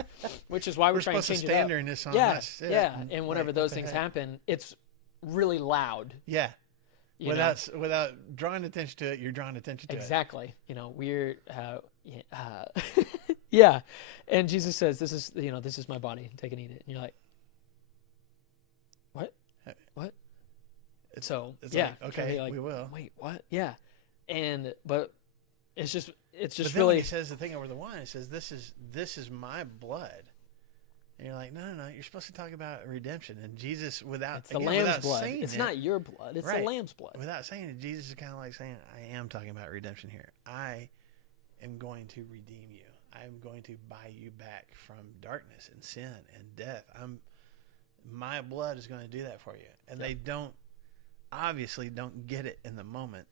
which is why we're trying to change it up. During this song. Yeah. And whenever those things happen, it's really loud. Yeah. Without drawing attention to it, you're drawing attention to it. Exactly. We're, yeah. And Jesus says, this is my body. Take and eat it. And you're like, what? So, like, okay, we will. Wait, what? Yeah. But it's just but then really. When he says the thing over the wine, it says, this is my blood. And you're like, no, you're supposed to talk about redemption. And Jesus, without It's the again, lamb's without blood. saying It's it, not your blood. It's right, the lamb's blood. without saying it, Jesus is kind of like saying, I am talking about redemption here. I am going to redeem you. I am going to buy you back from darkness and sin and death. My blood is going to do that for you. And they obviously don't get it in the moment.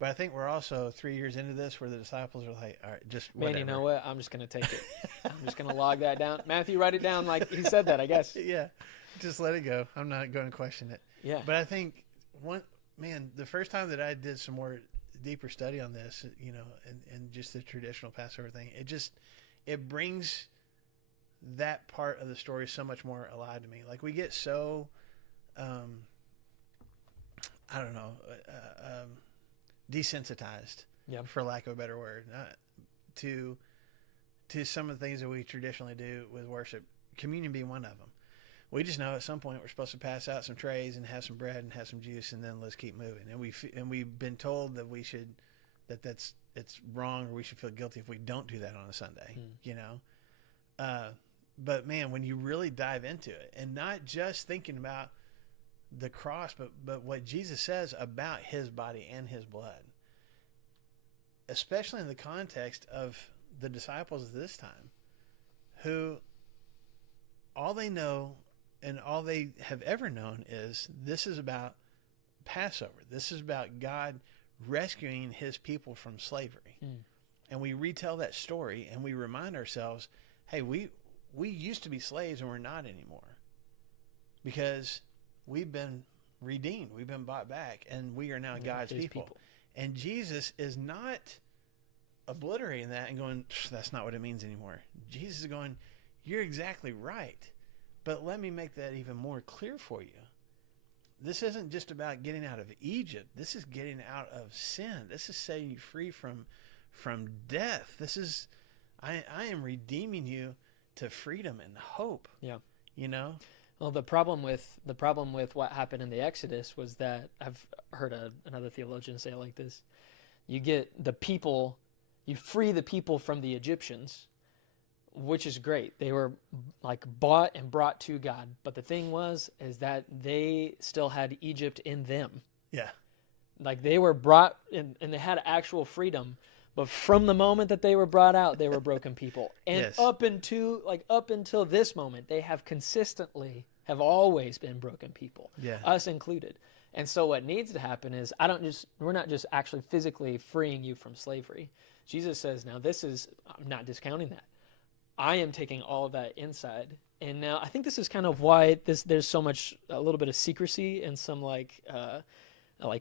But I think we're also 3 years into this where the disciples are like, all right, just whatever. Man, you know what? I'm just going to take it. I'm just going to log that down. Matthew, write it down like he said that, I guess. Yeah, just let it go. I'm not going to question it. Yeah. But I think, the first time that I did some more deeper study on this, and just the traditional Passover thing, it brings that part of the story so much more alive to me. Like we get so, desensitized, for lack of a better word, to some of the things that we traditionally do with worship, communion being one of them. We just know at some point we're supposed to pass out some trays and have some bread and have some juice, and then let's keep moving. And we've been told that it's wrong, or we should feel guilty if we don't do that on a Sunday. But man, when you really dive into it, and not just thinking about the cross, but what Jesus says about his body and his blood, especially in the context of the disciples of this time, who all they know and all they have ever known is this is about Passover. This is about God rescuing his people from slavery. And we retell that story and we remind ourselves, hey, we used to be slaves and we're not anymore, because we've been redeemed. We've been bought back, and we are now God's people. And Jesus is not obliterating that and going, that's not what it means anymore. Jesus is going, you're exactly right, but let me make that even more clear for you. This isn't just about getting out of Egypt. This is getting out of sin. This is setting you free from death. This is, I am redeeming you to freedom and hope. Yeah. Well, the problem with what happened in the Exodus was that, I've heard another theologian say it like this: you get the people, you free the people from the Egyptians, which is great. They were like bought and brought to God. But the thing is that they still had Egypt in them. Yeah. Like they were brought and they had actual freedom. But from the moment that they were brought out, they were broken people. And yes. up until this moment, they have always been broken people, us included. And so what needs to happen is we're not just actually physically freeing you from slavery. Jesus says, now I'm not discounting that. I am taking all of that inside. And now I think this is kind of why there's a little bit of secrecy and some like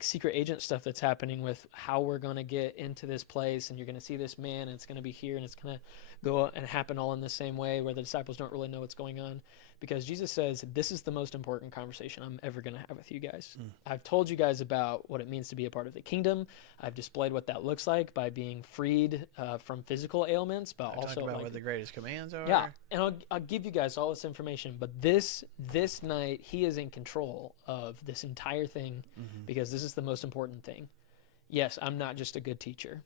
secret agent stuff that's happening with how we're going to get into this place, and you're going to see this man, and it's going to be here, and it's going to go and happen all in the same way where the disciples don't really know what's going on, because Jesus says, this is the most important conversation I'm ever going to have with you guys. I've told you guys about what it means to be a part of the kingdom. I've displayed what that looks like by being freed from physical ailments, but I also talk about what the greatest commands are. Yeah, and I'll give you guys all this information, but this night he is in control of this entire thing, because this is the most important thing. Yes, I'm not just a good teacher.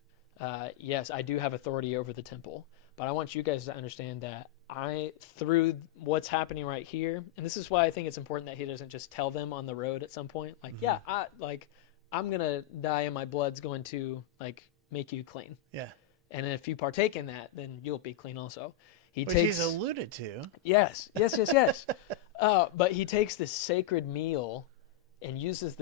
Yes, I do have authority over the temple, but I want you guys to understand that through what's happening right here, and this is why I think it's important that he doesn't just tell them on the road at some point, I'm going to die and my blood's going to make you clean. Yeah. And if you partake in that, then you'll be clean also. Which he's alluded to. Yes. But he takes this sacred meal and uses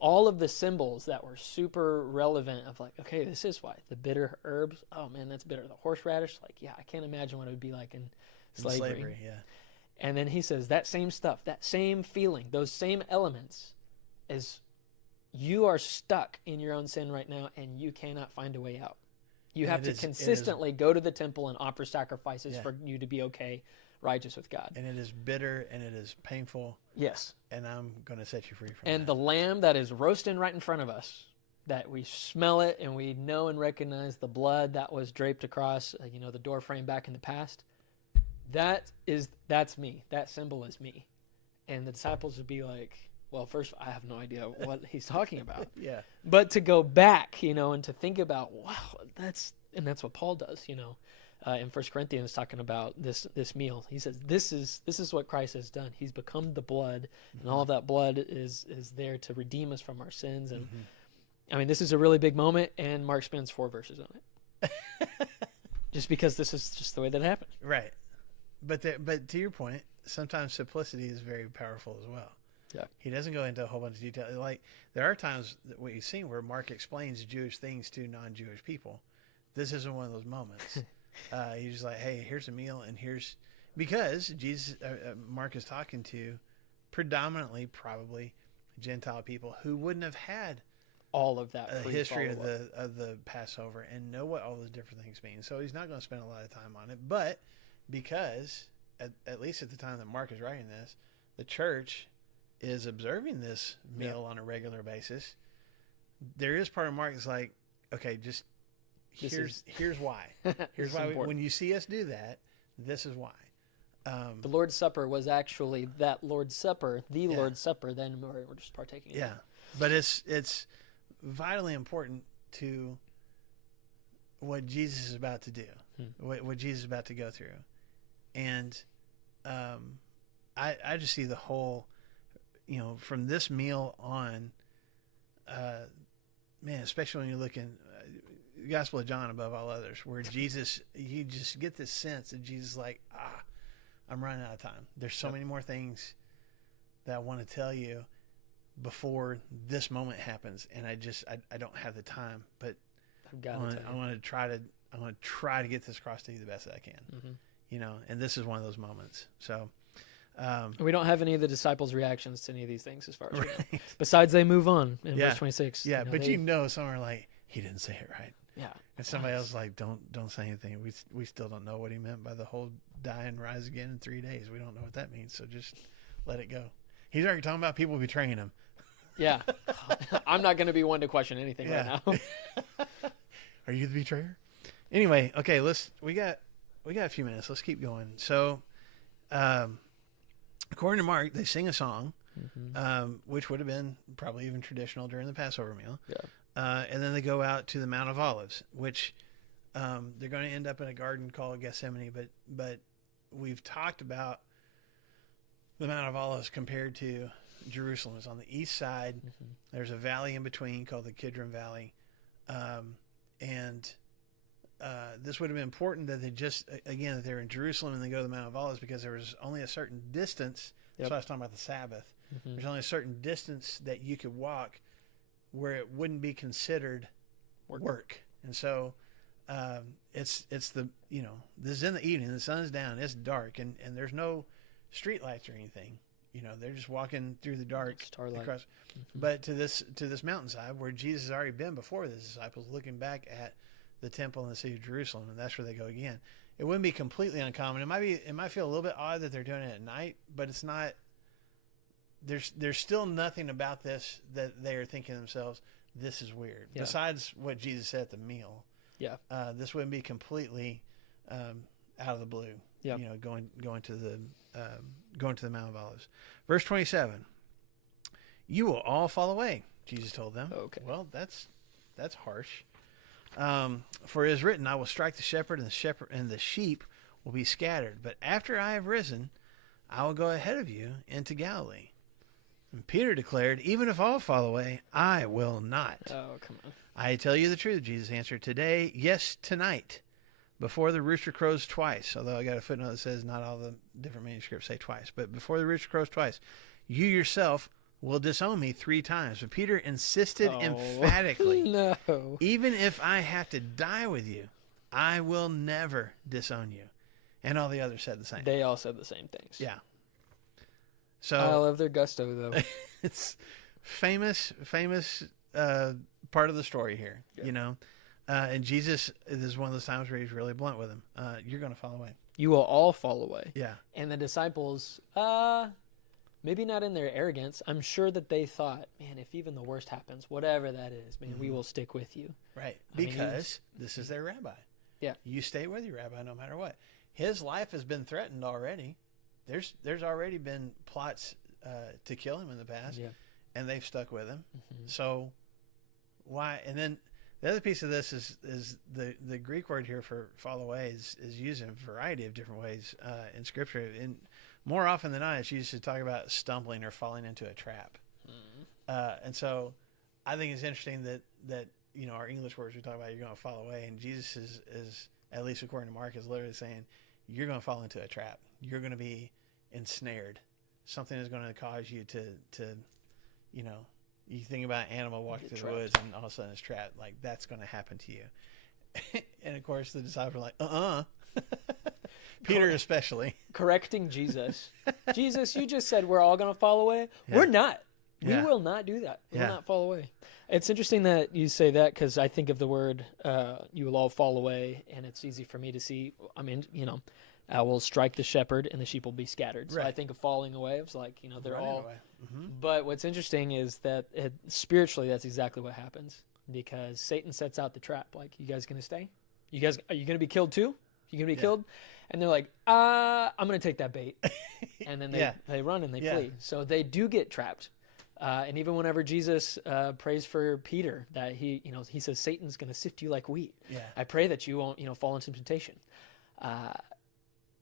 all of the symbols that were super relevant of okay, this is why. The bitter herbs, oh man, that's bitter. The horseradish, I can't imagine what it would be like in slavery. Yeah. And then he says that same stuff, that same feeling, those same elements, is you are stuck in your own sin right now and you cannot find a way out. You have to consistently go to the temple and offer sacrifices for you to be okay, righteous with God. And it is bitter and it is painful. Yes. And I'm going to set you free from that. And the lamb that is roasting right in front of us, that we smell it and we know and recognize the blood that was draped across, the door frame back in the past, that's me. That symbol is me. And the disciples would be like, well, first, I have no idea what he's talking about. Yeah. But to go back, and to think about, wow, that's what Paul does, in 1 Corinthians talking about this meal. He says, this is what Christ has done. He's become the blood, and all of that blood is there to redeem us from our sins. And I mean, this is a really big moment, and Mark spends 4 verses on it. Just because this is just the way that it happened. Right. But to your point, sometimes simplicity is very powerful as well. Yeah. He doesn't go into a whole bunch of detail. Like, there are times that we've seen where Mark explains Jewish things to non-Jewish people. This isn't one of those moments. He's just like, hey, here's a meal, and here's... Because Jesus, Mark is talking to predominantly, probably, Gentile people who wouldn't have had all of that history of the Passover and know what all those different things mean. So he's not going to spend a lot of time on it. But because, at least at the time that Mark is writing this, the church is observing this meal on a regular basis, there is part of Mark that's like, okay, just here's why. Here's why when you see us do that, this is why. The Lord's Supper was actually that Lord's Supper, Lord's Supper, then we're just partaking in it. But it's vitally important to what Jesus is about to do, what Jesus is about to go through. And I just see the whole, from this meal on, man, especially when you look in the Gospel of John above all others, where Jesus, you just get this sense that Jesus is like, I'm running out of time. There's so many more things that I want to tell you before this moment happens, and I don't have the time. But I want to try to get this across to you the best that I can. And this is one of those moments. So we don't have any of the disciples' reactions to any of these things as far as we know. Besides, they move on in verse 26. Yeah, but some are like, he didn't say it right. Yeah. And somebody else is like, don't say anything. We still don't know what he meant by the whole die and rise again in 3 days. We don't know what that means, so just let it go. He's already talking about people betraying him. Yeah. I'm not going to be one to question anything right now. Are you the betrayer? Anyway, okay, we got a few minutes. Let's keep going. So, according to Mark, they sing a song, which would have been probably even traditional during the Passover meal. Yeah. And then they go out to the Mount of Olives, which they're going to end up in a garden called Gethsemane. But we've talked about the Mount of Olives compared to Jerusalem. It's on the east side. There's a valley in between called the Kidron Valley. And this would have been important that that they're in Jerusalem and they go to the Mount of Olives, because there was only a certain distance. That's why I was talking about the Sabbath. There's only a certain distance that you could walk where it wouldn't be considered work. And so it's the, this is in the evening, the sun's down, it's dark, and there's no street lights or anything. They're just walking through the dark across. But to this mountainside where Jesus has already been before with his disciples, looking back at the temple in the city of Jerusalem, and that's where they go again. It wouldn't be completely uncommon. It might feel a little bit odd that they're doing it at night, but it's not. There's still nothing about this that they are thinking to themselves, this is weird. Yeah. Besides what Jesus said at the meal. Yeah. This wouldn't be completely out of the blue. Yeah. Going to the Mount of Olives. Verse 27. You will all fall away, Jesus told them. Okay. Well, that's harsh. For it is written, I will strike the shepherd, and the sheep will be scattered. But after I have risen, I will go ahead of you into Galilee. And Peter declared, even if all fall away, I will not. Oh, come on. I tell you the truth, Jesus answered, today, yes, tonight, before the rooster crows twice, although I got a footnote that says not all the different manuscripts say twice, but before the rooster crows twice, you yourself will disown me 3 times. But Peter insisted emphatically, no. Even if I have to die with you, I will never disown you. And all the others said the same. They all said the same things. Yeah. So I love their gusto, though. It's famous part of the story here, and Jesus, this is one of those times where he's really blunt with him. You're going to fall away. You will all fall away. Yeah. And the disciples, maybe not in their arrogance, I'm sure that they thought, man, if even the worst happens, whatever that is, man, we will stick with you. Right. Because this is their rabbi. Yeah. You stay with your rabbi no matter what. His life has been threatened already. There's already been plots to kill him in the past, and they've stuck with him. So why? And then The other piece of this is the Greek word here for fall away is used in a variety of different ways in Scripture. And more often than not, it's used to talk about stumbling or falling into a trap. And so I think it's interesting that our English words we talk about, you're going to fall away, and Jesus is at least according to Mark, is literally saying you're going to fall into a trap. You're going to be ensnared. Something is going to cause you to you think about an animal walking through the woods and all of a sudden it's trapped. Like, that's going to happen to you. And of course the disciples are like, Peter especially. Correcting Jesus. Jesus, you just said we're all going to fall away. Yeah. We're not. We will not do that. We will not fall away. It's interesting that you say that, because I think of the word, you will all fall away, and it's easy for me to see. I mean, I will strike the shepherd and the sheep will be scattered. So I think of falling away. It's like, they're all away. But what's interesting is that spiritually, that's exactly what happens, because Satan sets out the trap. Like, you guys going to stay? Are you going to be killed too? You going to be killed? And they're like, I'm going to take that bait. And then they run and they flee. So they do get trapped. And even whenever Jesus prays for Peter, that he says, Satan's going to sift you like wheat. Yeah. I pray that you won't, fall into temptation.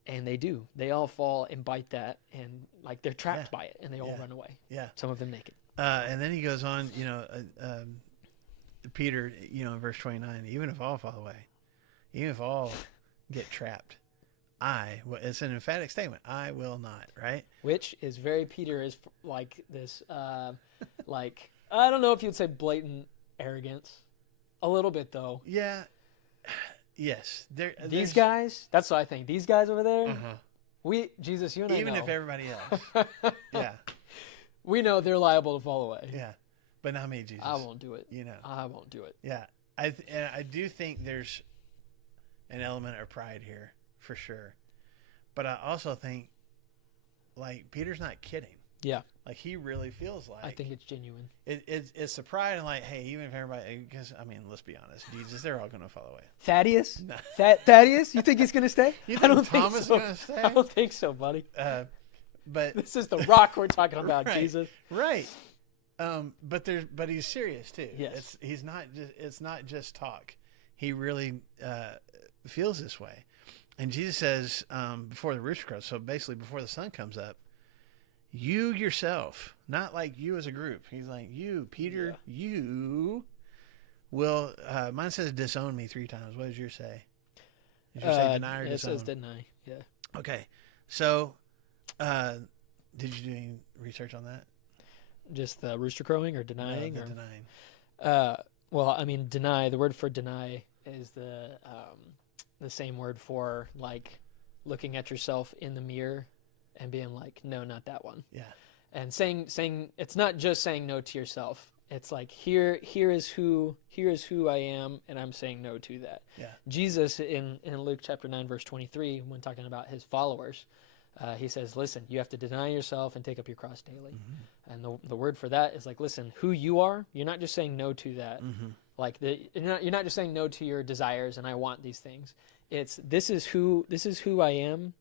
And they do. They all fall and bite that, and like they're trapped by it, and they all run away. Yeah. Some of them naked. And then he goes on, Peter, in verse 29, even if all fall away, even if all get trapped, it's an emphatic statement. I will not, right? Which is very Peter, is like this, like, I don't know if you'd say blatant arrogance. A little bit, though. Yeah. Yes. These guys, that's what I think. These guys over there, Jesus, you and I know. Even if everybody else. Yeah. We know they're liable to fall away. Yeah. But not me, Jesus. I won't do it. I won't do it. Yeah. I do think there's an element of pride here, for sure. But I also think, like, Peter's not kidding. Yeah. Like, he really feels like. I think it's genuine. It's the pride, and like, hey, even if everybody, because, I mean, let's be honest, Jesus, they're all going to fall away. Thaddeus? No. Thaddeus? You think he's going to stay? You think Thomas is going to stay? I don't think so, buddy. But this is the rock we're talking about, right, Jesus. Right. But he's serious too. Yes. It's not just talk. He really feels this way. And Jesus says, before the rooster crows, so basically before the sun comes up, you yourself, not like you as a group. He's like, you, Peter, you will, mine says disown me 3 times. What does yours say? Did you say deny or disown? It says deny, yeah. Okay. So, did you do any research on that? Just the rooster crowing or denying? No, denying. Well, I mean, deny, the word for deny is the same word for, like, looking at yourself in the mirror and being like, no, not that one. Yeah. And saying it's not just saying no to yourself. It's like, here is who I am, and I'm saying no to that. Yeah. Jesus in Luke chapter 9 verse 23, when talking about his followers, he says, listen, you have to deny yourself and take up your cross daily. Mm-hmm. And the word for that is like, listen, who you are, you're not just saying no to that. Mm-hmm. Like you're not just saying no to your desires and I want these things. It's this is who I am,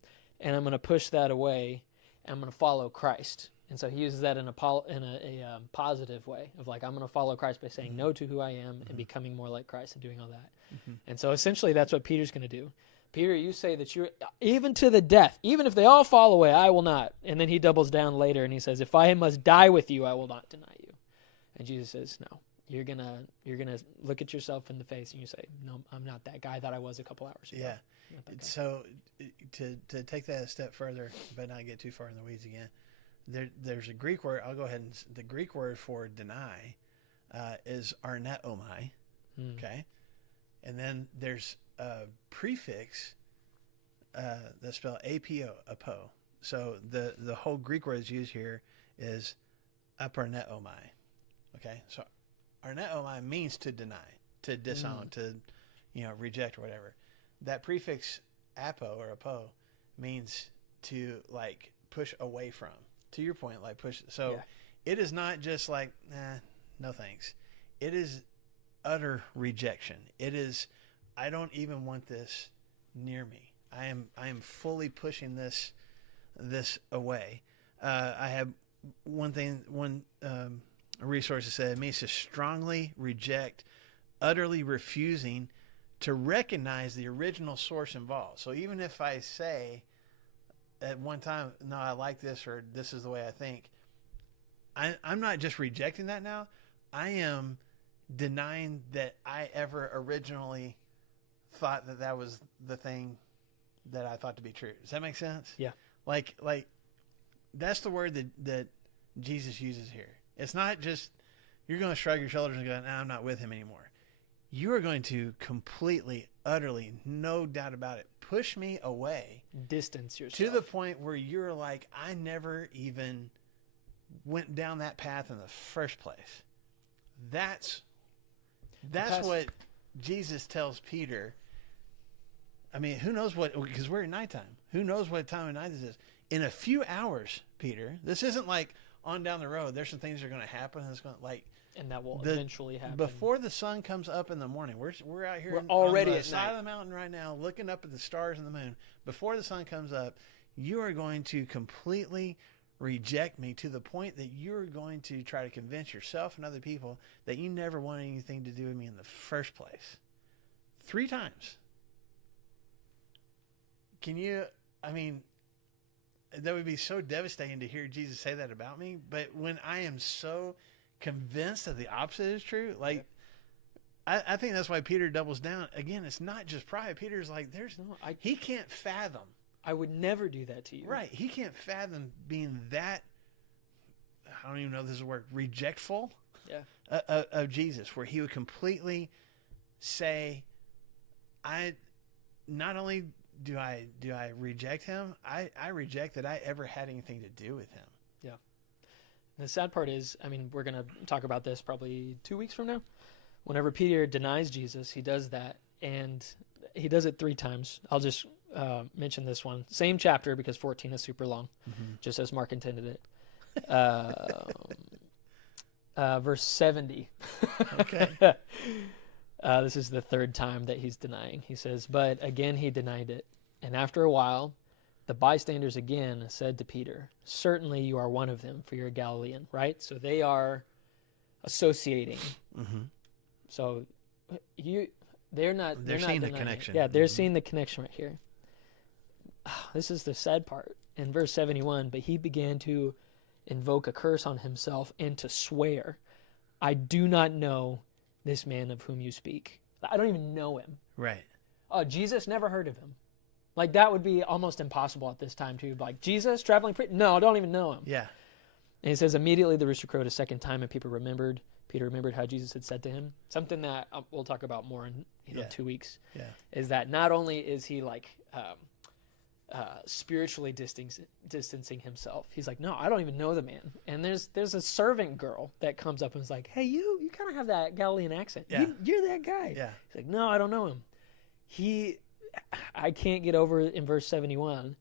and I'm going to push that away, and I'm going to follow Christ. And so he uses that in a positive way of like, I'm going to follow Christ by saying no to who I am and becoming more like Christ and doing all that. Mm-hmm. And so essentially that's what Peter's going to do. Peter, you say that you're even to the death, even if they all fall away, I will not. And then he doubles down later and he says, if I must die with you, I will not deny you. And Jesus says, no, you're going to look at yourself in the face and you say, no, I'm not that guy that I was a couple hours ago. Yeah. So to take that a step further, but not get too far in the weeds again, there's a Greek word. I'll go ahead and the Greek word for deny is arneomai. Okay. And then there's a prefix that's spelled apo, apo. So the whole Greek word that's used here is aparneomai. Okay. So arneomai means to deny, to disown, to reject or whatever. That prefix apo or apo means to like push away from. To your point, like push. So it is not just like, no thanks. It is utter rejection. It is, I don't even want this near me. I am fully pushing this away. I have one resource that said it means to strongly reject utterly refusing to recognize the original source involved. So even if I say at one time, no, I like this, or this is the way I think, I'm not just rejecting that now. I am denying that I ever originally thought that that was the thing that I thought to be true. Does that make sense? Yeah. Like that's the word that Jesus uses here. It's not just you're going to shrug your shoulders and go, "No, I'm not with him anymore." You are going to completely, utterly, no doubt about it, push me away. Distance yourself. To the point where you're like, I never even went down that path in the first place. That's what Jesus tells Peter. I mean, who knows what, because we're at nighttime. Who knows what time of night this is? In a few hours, Peter, this isn't like on down the road. There's some things that are going to happen. That's going to and that will eventually happen. Before the sun comes up in the morning. We're out here already on the at side night of the mountain right now, looking up at the stars and the moon. Before the sun comes up, you are going to completely reject me to the point that you're going to try to convince yourself and other people that you never wanted anything to do with me in the first place. 3 times. Can you, I mean, that would be so devastating to hear Jesus say that about me. But when I am so convinced that the opposite is true, like, I think that's why Peter doubles down. Again, it's not just pride. Peter's like, he can't fathom. I would never do that to you. Right. He can't fathom being that, I don't even know if this is a word, rejectful of Jesus, where he would completely say, not only do I reject him, I reject that I ever had anything to do with him. Yeah. And the sad part is, I mean, we're going to talk about this probably 2 weeks from now. Whenever Peter denies Jesus, he does that, and he does it 3 times. I'll just mention this one. Same chapter, because 14 is super long, just as Mark intended it. Verse 70. Okay. This is the 3rd time that he's denying. He says, "But again he denied it. And after a while, the bystanders again said to Peter, 'Certainly you are one of them, for you're a Galilean,'" right? So they are associating. Mm-hmm. So they're not seeing the denying connection. it. Yeah, they're seeing the connection right here. This is the sad part. In verse 71, "But he began to invoke a curse on himself and to swear, 'I do not know this man of whom you speak.'" I don't even know him. Right. Oh, Jesus, never heard of him. Like, that would be almost impossible at this time, too. Like, Jesus, traveling priest? No, I don't even know him. Yeah. And he says, "Immediately the rooster crowed a 2nd time, and Peter remembered how Jesus had said to him." Something that we'll talk about more in 2 weeks. Yeah. Is that not only is he like spiritually distancing himself, he's like, no, I don't even know the man. And there's a servant girl that comes up and is like, "Hey, you kind of have that Galilean accent. Yeah. You're that guy." Yeah. He's like, "No, I don't know him." I can't get over it. In verse 71,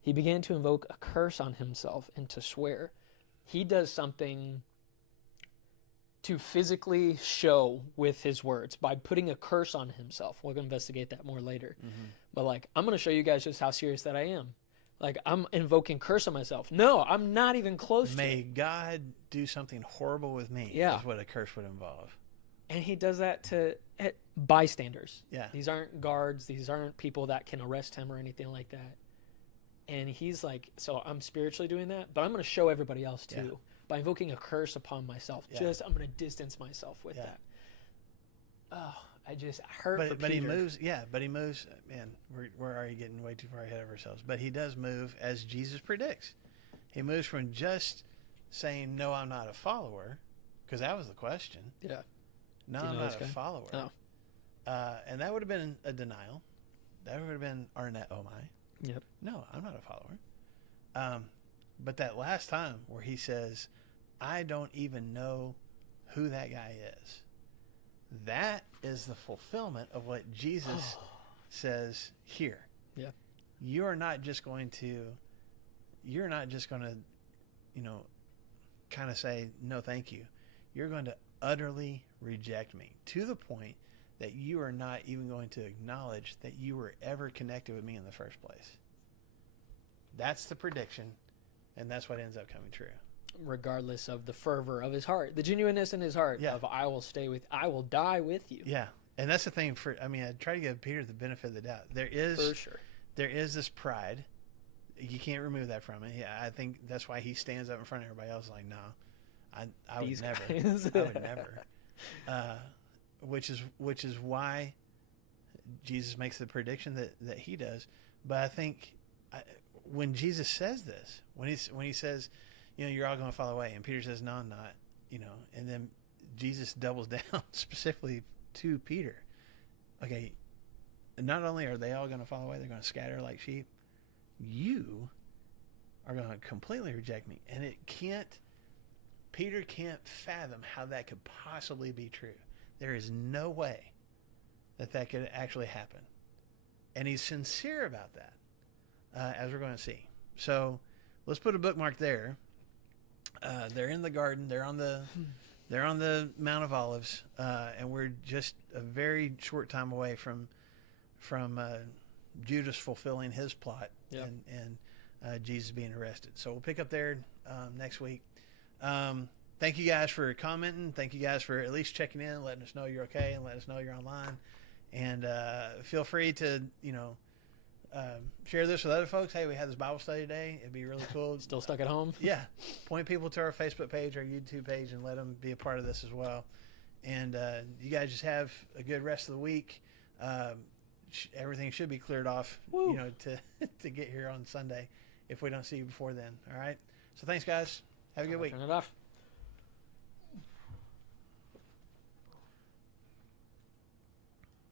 he began to invoke a curse on himself and to swear. He does something to physically show with his words by putting a curse on himself. We're going to investigate that more later. Mm-hmm. But like, I'm going to show you guys just how serious that I am. Like, I'm invoking curse on myself. No, I'm not even close to it. May God do something horrible with me. Yeah. Is what a curse would involve. And he does that to bystanders. Yeah. These aren't guards. These aren't people that can arrest him or anything like that. And he's like, so I'm spiritually doing that, but I'm going to show everybody else too. Yeah. By invoking a curse upon myself. Yeah. I'm going to distance myself with that. Oh, I just hurt for Peter. But he moves, man, we're already getting way too far ahead of ourselves. But he does move as Jesus predicts. He moves from just saying, "No, I'm not a follower," because that was the question. Yeah. No, I'm not a follower. No. And that would have been a denial. That would have been Arnett, oh my. Yep. No, I'm not a follower. But that last time where he says, "I don't even know who that guy is," that is the fulfillment of what Jesus says here. Yeah. You're not just going to, kind of say, "No, thank you." You're going to utterly reject me to the point that you are not even going to acknowledge that you were ever connected with me in the first place. That's the prediction, and that's what ends up coming true. regardless of the fervor of his heart, the genuineness in his heart of I will die with you. Yeah. And that's the thing I try to give Peter the benefit of the doubt. There is this pride. You can't remove that from it. Yeah, I think that's why he stands up in front of everybody else like, no, I would never. I would never. Which is why Jesus makes the prediction that he does. But I think when Jesus says this, when he says, you're all going to fall away, and Peter says, no, I'm not, and then Jesus doubles down specifically to Peter. Okay, not only are they all going to fall away, they're going to scatter like sheep. You are going to completely reject me. And Peter can't fathom how that could possibly be true. There is no way that could actually happen. And he's sincere about that, as we're going to see. So let's put a bookmark there. They're in the garden. They're on the Mount of Olives, and we're just a very short time away from Judas fulfilling his plot and Jesus being arrested. So we'll pick up there next week. Thank you guys for commenting. Thank you guys for at least checking in, letting us know you're okay, and letting us know you're online. And feel free to share this with other folks. Hey, we had this Bible study today. It'd be really cool. Still stuck at home? Yeah. Point people to our Facebook page, our YouTube page, and let them be a part of this as well. And you guys just have a good rest of the week. Everything should be cleared off, to get here on Sunday if we don't see you before then. All right. So thanks, guys. Have a good week. Turn it off.